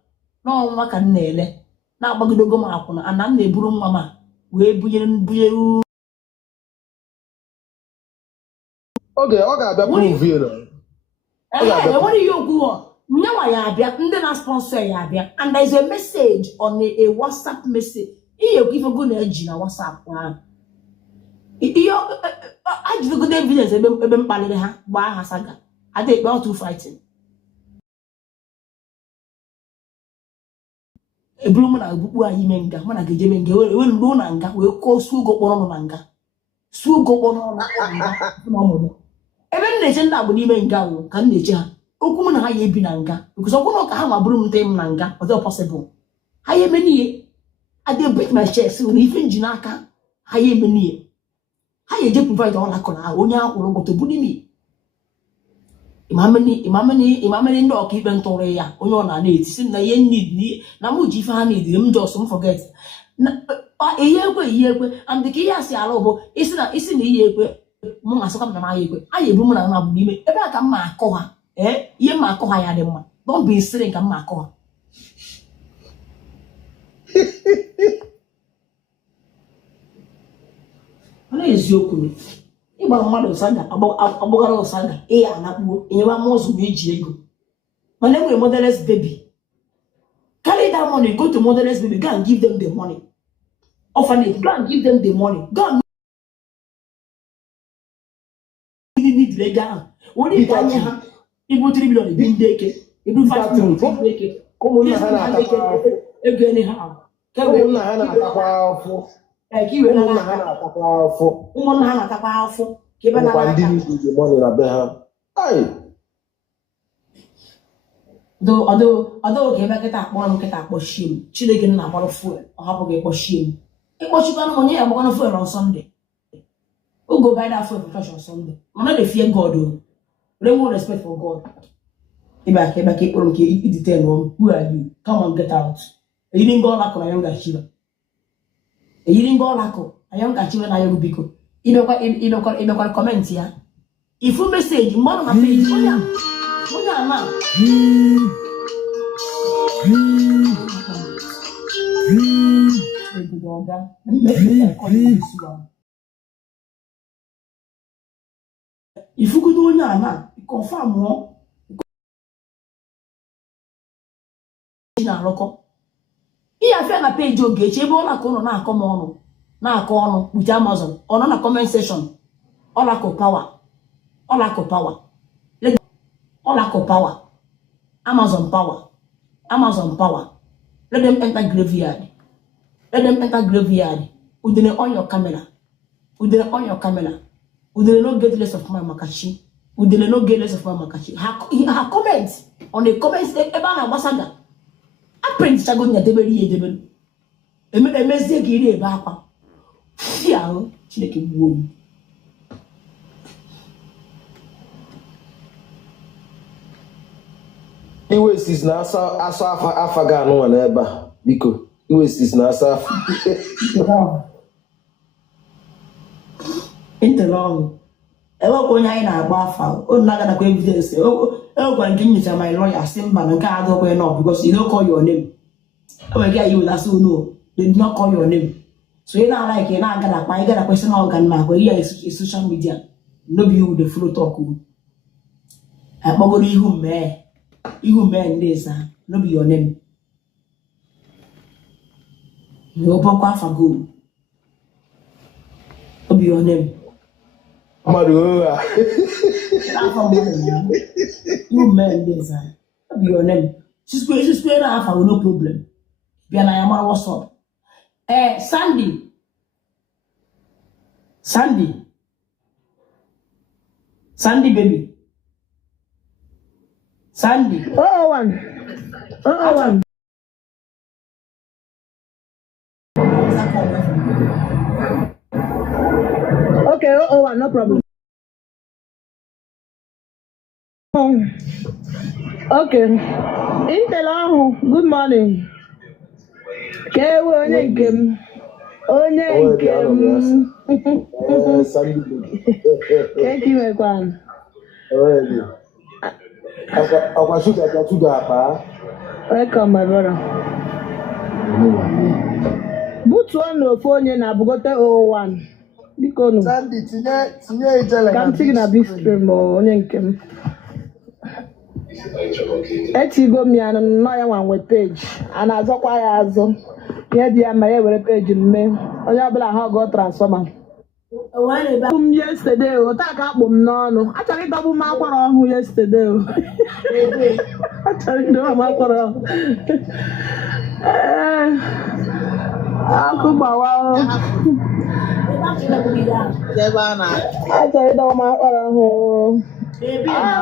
Na nwa ka m na-ele. Na-agbagidogo m akwụna ana m na-eburu nwa m wee bunyere Okay, ọ ga-abịa prove you na. What do you go? Nyawa ya abịa, ndị na sponsor ya abịa, and there is a message on a WhatsApp message. Ihe ife go na eji na WhatsApp ahụ. Iyo ajụgo good evidence ebe mkpaliri ha gbaa ha saga. Ada ekpe auto fighting. Eburu m na egbukpu anyị ime nga, mana ga-ejebe nga, we ndu na nga, we ko sugo kpọrọ na nga. Sugo kpọrọ na ọmụmụ. Ebe m na-eche ndị agbụ n'ime nga ahụ ka m na-eche ha okwu m na ha ya ebi na nga because ọkwụna ka ha ma bụrụ m nte m na nga ọzọ possible ha ya eme n'ihe I dey break my chest na ife nji n'aka ha ya eme n'ihe ha ya eje provide Oracle ha onye akwụrụ ụgwọ bụ n'imi imameni ndị ọka ikpe ntụrụ ya onye ọ na-eti si na ihe need na mụ ji ife ha need m just m forget Ekwe. And the Kia Alobo, isn't Ekwe, Mongasokam na Ekwe. I a woman and Abu Nime, ever come Makoha, Ye Makoha Yadema. Don't be silly, come Makoha. Ana eziokwu ịgba mmadụ saga agbogara saga anakpuo enyewa mozu eji ego mana enwere motherless baby carry that money go to motherless baby go and give them the money orphanage go and give them the money go and need legal what is that ha ibu 3 billion bi ndeke ibu 5 million bi ndeke Como na hana ego any ha Como na hana akwafu. Kiwe Como na hana akwafu. ụmụnna ha na-atakwa afọ ka ebe Kwa ndị need the money na be ha. Ai. Ọdụ ka ebe kịta akpọrọ m kịta akpọchie m Chineke nna agbalụ fuel ọ hapụghị ịkpọchie m ịkpọchikwana m onye ya agbakwana fuel on Sunday ogo buy that fuel for Sunday mana dey fear God o they won't respect for God ebe aka ịkpọrọ m ka idite no who are you come on get out eyiri ngọ ọla kọrọ ya ngachiba eyiri ngọ ọla kọ ayo ngachiba na ayo biko imekwa comment ya ifu message mmanụ na page onye ama ifugodo onye ama confirm ọ na alụkọ ihe afịa na page Ogechi ebe ọ na-akọ ụnụ na-akọ ọnụ with Amazon ọ nọ na comment section Oracle power Amazon power let them enter graveyard udene on your camera udene no get less of my makachi her comment on the comments ebe na gbasaga apprint chago nya debere emezie ka ire ebe akwa fi ahụ Chineke gbuo m Iwestis na asa afa ga anụ na ebe a biko Iwestis na asa afa interlong ewekwa onye anyị na-agba afa o na-agadakwa evidence ewekwa nke nyocha my lawyer si mba na nke a adọkwa enough because you don't call your name ewega you na so no they did not call your name so ị na-like ị na-agadakwa ị gadakwa isi na ọgan na akwa ihe social media no be you the flow talk akpọgoro ihu mee ndị esa no be your name no bọkwa afa go no be your name mmadụ oha ihu mee ndị esa no be your name siskwere na afa no problem bịa na ya mara what's up Sandy baby Sandy. one. Okay, one, no problem. Okay. Intel good morning. Kewe onye nke m. Thank you, my friend. Akwa sugar apa. Welcome, my brother. Butu on ofu onye na bugote 01. Biko no. Sandy tinye ijele. Kam tigi na big stream onye nke m. Etigo mi anụ nọ ya nwe page. Ana azọkwa ya azọ. Ihe dị ya ma ya were page mme. Onye ọbụla ha go transformer. Yesterday, taa ka akpụ m n'ọnụ. Achọrọ ịdọgbu m akwara ọhụụ yesterday. Achọrọ ịdọgbu m akwara ọhụụ. Akụ gbawa. Achọrọ ịdọgbu m akwara ọhụụ.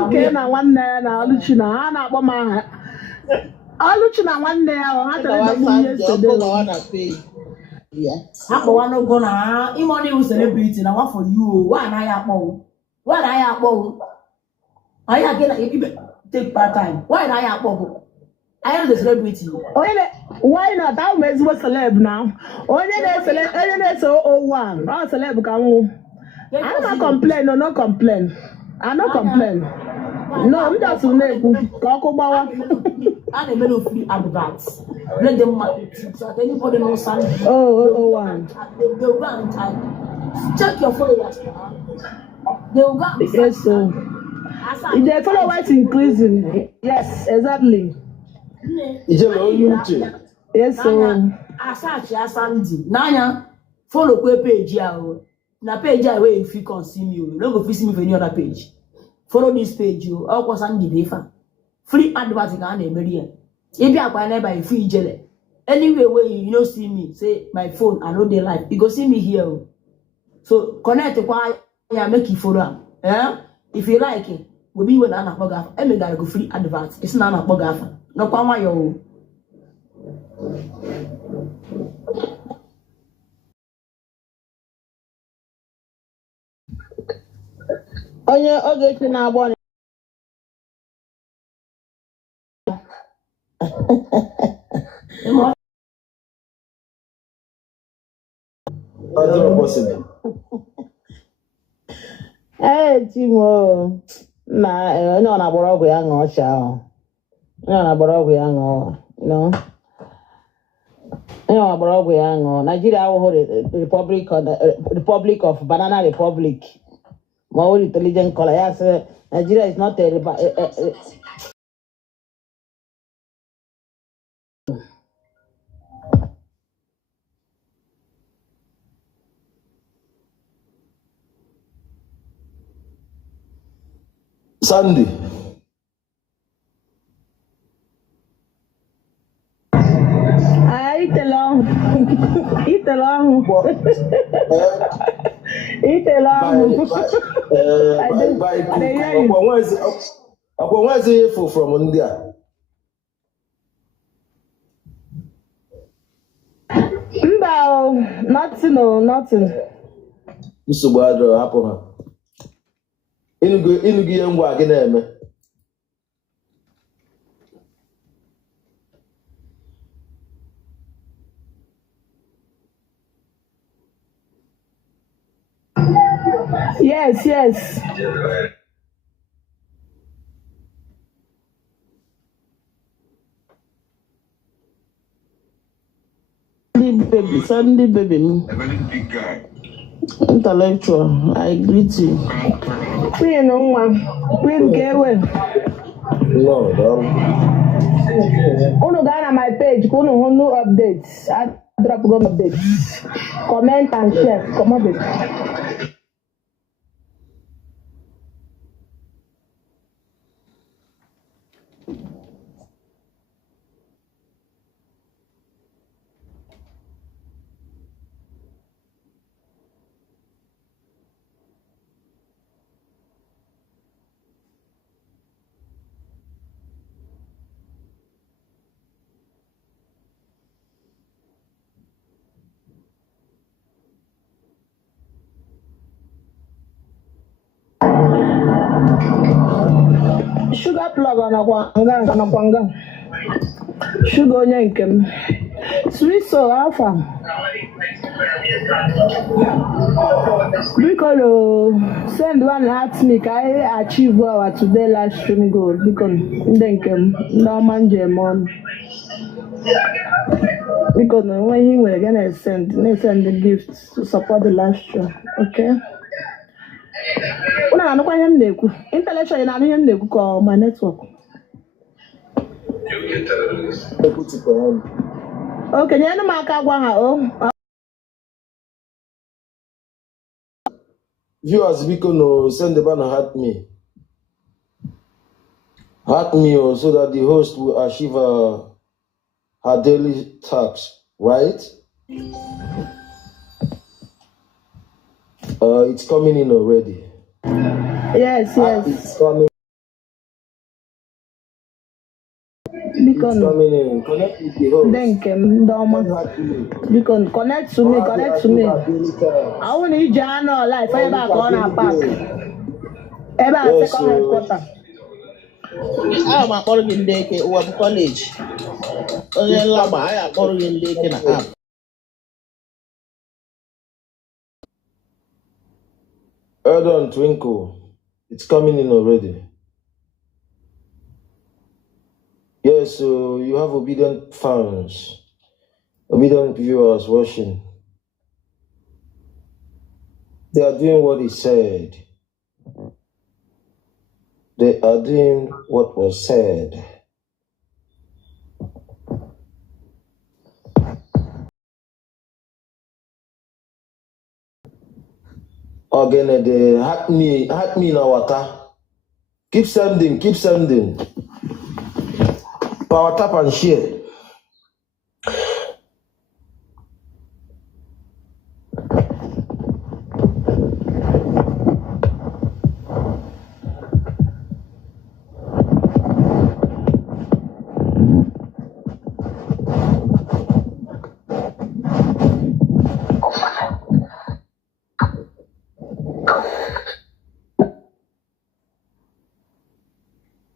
Nke na nwanne ya na Oluchi na ha na-akpọ m aha. Oluchi na nwanne ya ha chọrọ ịdọgbu m yesterday. Akpọwa n'ogo na ịmọ n'iwu celebrity na for you wa anaghị akpọwụ anyị aga na ibe take part time wa anaghị akpọwụ I am the celebrity. Why not? How many celeb now? Only so 01. Oh, celeb come. I don't complain, no complain. I don't complain. No, I'm just I don't free adverts. Let them so anybody knows something. One. They'll go and check your followers. They'll go. Yes, so. If their followers increasing, yes, exactly. Yes, so. Asante. Nanya, follow the page here. Na page where if you can see me, you don't go see me for any other page. Follow this page, you all cause and give free advertising and a if you are by free jelly. Anyway, where you don't see me, say my phone, I know they like. You go see me here. So connect to why I make you follow. If you like it, we'll be with Anna Bogaf. I made go free advert. It's not Anna Bogaf. No kwama yo. Onye oge na-agba Timo na onye ọ na-agbara ọgwụ ya ṅụọ ọcha ahụ. Onye ọ na-agbara ọgwụ ya ṅụọ, no. Onye ọ na-agbara ọgwụ ya ṅụọ. Nigeria awụhụ Republic of Banana Republic. Ma ọ intelligent color. Yes, Nigeria is not a Sandy. Eat along. Eat along. Eat along. Where's the info from India? No, nothing. Nsogbu adịrọ hapụ ha. Ịnụgo ihe ngwa gị na-eme. Yes. Sunday baby. Intellectual, I greet you. Queen, get well. No, Uno go my page, uno new updates. I drop go updates. Comment and share. Come on. Sugar plug anakwanga. Sugar onye nke m. Sweet soul alpha. Because send one at me ka I achieve our today live stream goal. Because ndị nke m no man jemon. Because when he will gonna send the gifts to support the live stream. Okay. Una anụkwa ihe m na-ekwu. Intellectual na ihe m na-ekwu ka my network. Okay, nyere m aka gwa ha Viewers, biko no send the banner at me. At me so that the host will achieve her daily tasks, right? It's coming in already. Yes. It's coming. Because It's coming in. Connect with the host. thank because connect to me. I want to journal life ever corner park. Ever second headquarter. I'm a Morgan Day or college. Onye Lama, I am Morgan Day in app. Hold on, Twinkle. It's coming in already. Yes, so you have obedient fans, obedient viewers watching. They are doing what he said. They are doing what was said. Again, they hack me in our water. Keep sending. Power tap and share.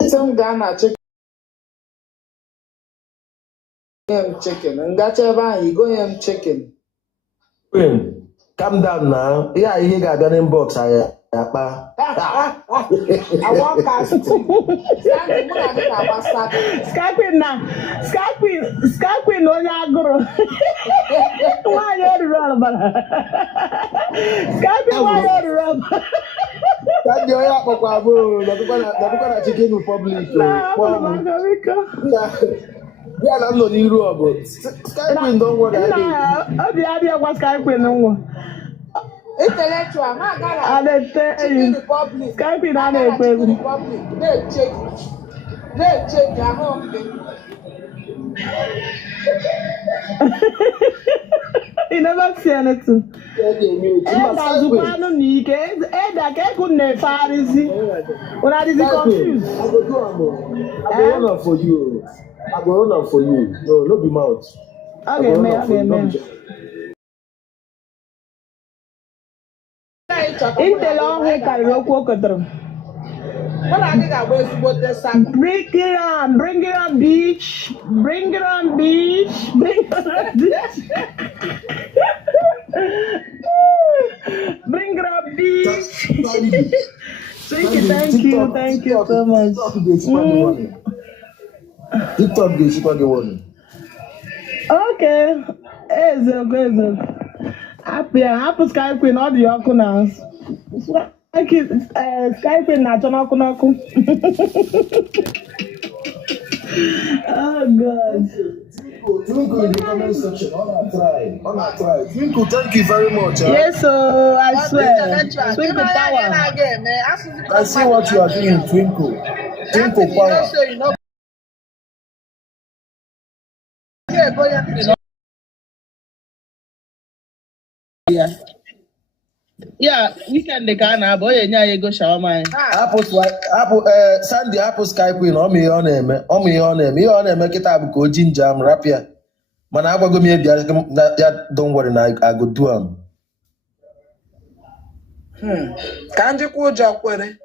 Some Ghana chicken, chicken. And that's you go him chicken. Queen, calm down now. Yeah, you got an inbox. I want casting. Skyping no yagoro. Why you run about? Skyping why you run? That you're up, Papa. That's chicken republic. Yeah, I'm not in Europe, but Skyping don't work. I was Skyping no more. Intellectual, man, Ghana. Chicken Republic. Skyping on Chicken Republic. Let's check. I'm hungry. You never see anything. That's one of the kids. I couldn't find it. When I did confused. I go run up for you. No be mouth. Okay, man. Intel on we can look okotro. Bring it on, beach. Bring it on, beach. Bring it on, beach. Thank you so much. TikTok dey super the one. Okay. Ezo. Happy Skype Queen, all the Okunas. Skype Queen, Naku. Oh, God. Twinkle in the comment section. On our try. Twinkle, thank you very much. Yes, so I swear. Twinkle power. I see what you are doing, Twinkle. Twinkle power. Yeah, weekend the Ghana, boy, and yeah, go shower mine. Sunday Apple Skype Queen, on me on him, make it up go ginger, I'm rapia. Man, I go me don't worry, I go do them. Can't you go job with it?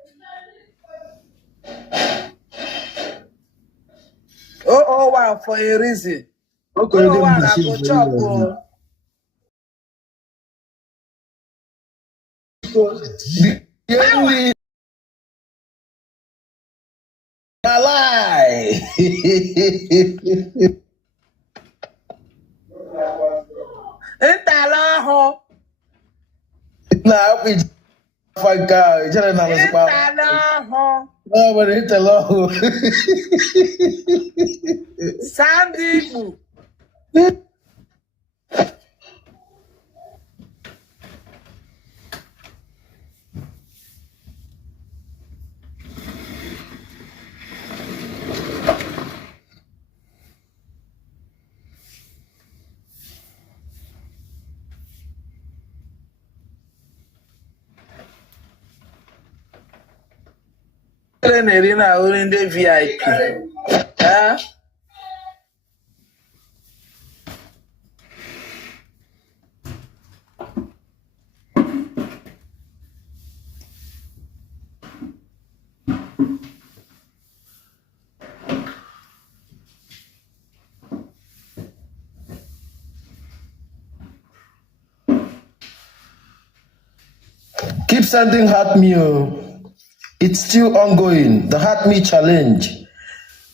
Oh, wow, for a reason. Okay, Oh, wow, I go chop. A lie. Nah, we find guy. Just na mas pa. No, but it's a long. Sandy. Na wurin da VIP. Keep sending heart me. It's still ongoing. The heart me challenge.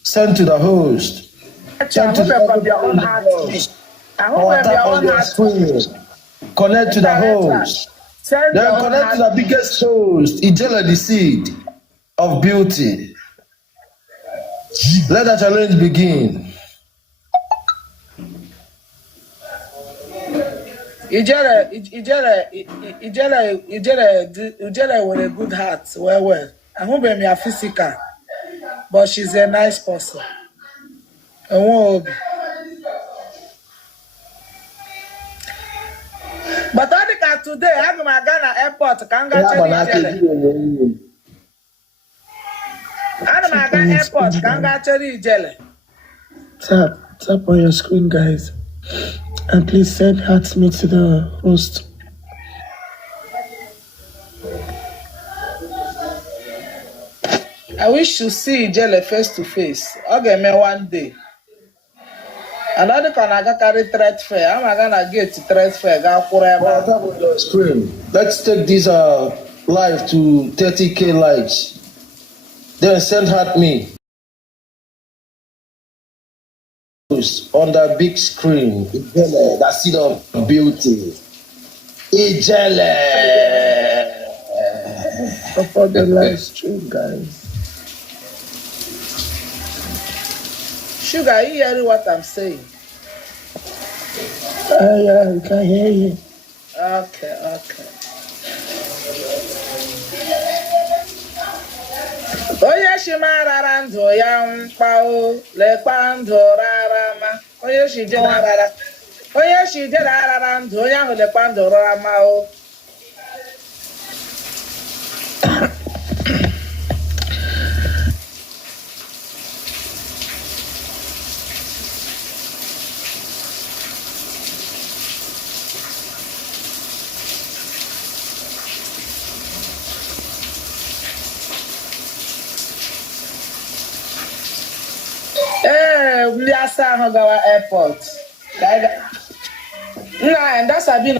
Send to the host. I Send to hope the you from your own everybody heart. involved. I hope Or you have tap your on own your heart. screen. Connect to the host. Send your Then own connect to heart. the biggest host, Ijele the seed of beauty. Let the challenge begin. Ijele with a good heart. Well. I hope I'm your physical, but she's a nice person. I won't. But I think today I'm gonna go to airport. Can go Yeah, to but I can Ijele. do it. I'm gonna go airport. Can go to Ijele. Tap on your screen, guys, and please send hearts me to the host. I wish to see Ijele face to face. Okay, me one day. Another can I carry threat fair. I'm gonna get to threat fair. Go Well, forever. tap on your screen. Let's take this live to 30K likes. Then send heart me. On the big screen. Ijele, that seed of beauty. Ijele. Support the live stream, guys. Sugar, you hear what I'm saying? Yeah, we can hear you. Okay. Onye shi marara ndụ ya mkpao lekwa ndụ rara ma onye shi jere arara ndụ onye ahụ lekwa ndụ rara ma o. Ndị asa ahụ gawa airport. Nna ndị asa bi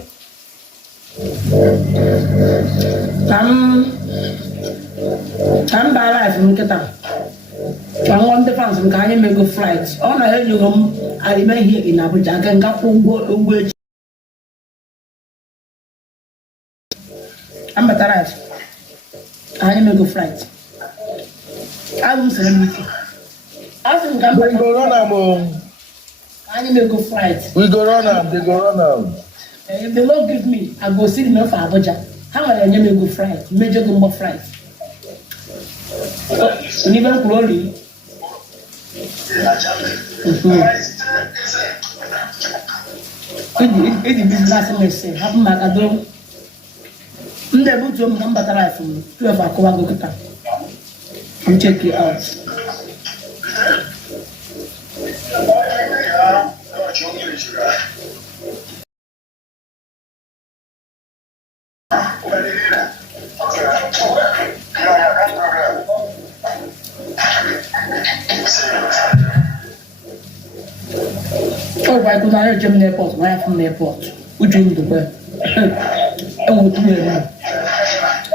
ka m baa life m nkịta ka m gwa ndị fans m ka anyị mego flight ọ na-enyoghị m arịme ihe in Abuja nke nga kwụ ụgwọ echi ka m bata life ka anyị mego flight abụ m sere m ike asị m ka m They bata go run am. ka anyị mego flight We go run am. They go run am. if they no give me I go see them for Abuja ha nwere enye m ego flight mmejọ gị mgbọ flight n'ibe m kwuru olu eji biznes mese hapụ maka do ndị ebutuo m ka m batara ife m 12 akụwago kịta m check it out Oh, why could I jump in the airport? Why from the airport? We dream the way. And we do it.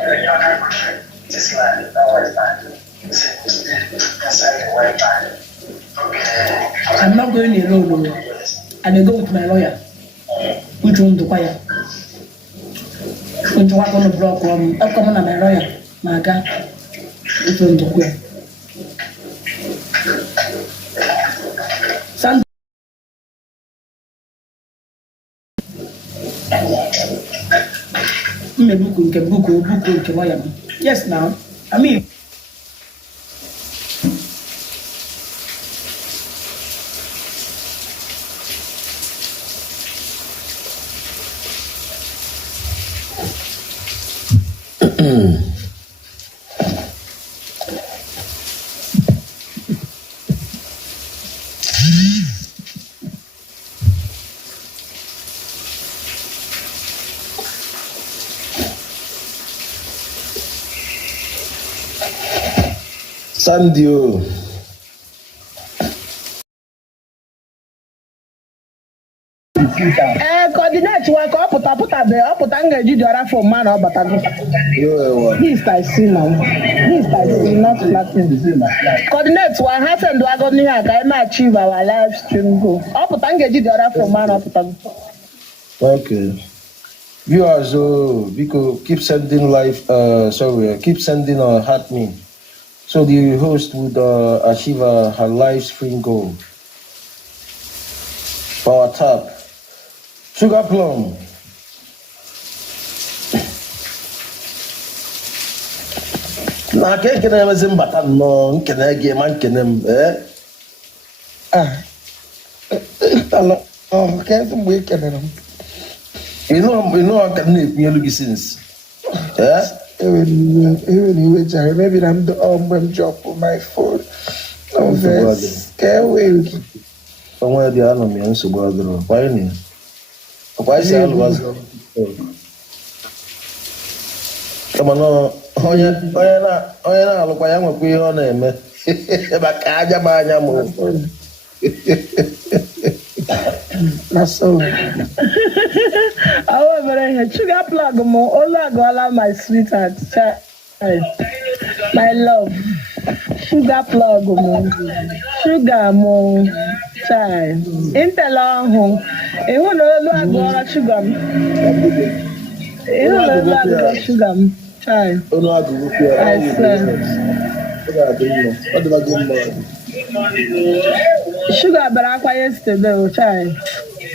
I'm not going alone. I will go with my lawyer. We dream the choir. When you walk on the block, I'll come on my lawyer. My God. We dream the choir. Buku nke lawyer m. Yes now. I mean Sandio. coordinate wa ka ọ pụta ọpụta m ga-eji dị ọra for man ọbatago. This I see now. This I see not flatting. Coordinate wa half and wago ni ha ka na achieve our live stream goal. Ọpụta m ga-eji dị ọra for man ọbatago. Okay. Viewers, because keep sending keep sending heart me. So the host would achieve her live stream goal. Power tap. Sugar plum. Na ke kene mezi mbata no nkene ge man kenem Can't wait. You know I can make me since. Maybe I'm the job for my phone. No verse. Can't wait. Somewhere the enemy and so brother. Why ni? Why say I was? Come on, oya na alụkwa ya nwekwa ihe ọ na-eme maka aja m anya m. That's all. However, sugar plug mo, Ola my sweetheart, child, my love. Sugar plug mo, sugar mo, child. Intela ho, ehu no Ola sugar. Ehu no Ola sugar, child. I swear. Sugar, but I quite yesterday, child.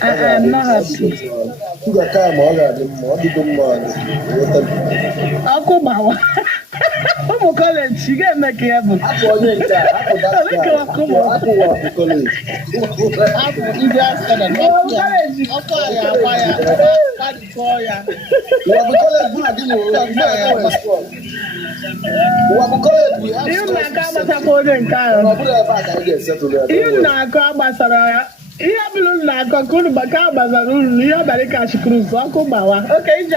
I am not happy. Sugar come, all that, Uncle Bawa. I'm college. You get me careful. Ihe bụrụ na akọ kunu baka gbasara uru ihe abalị ka chukwu ọkụ gbawa oke ije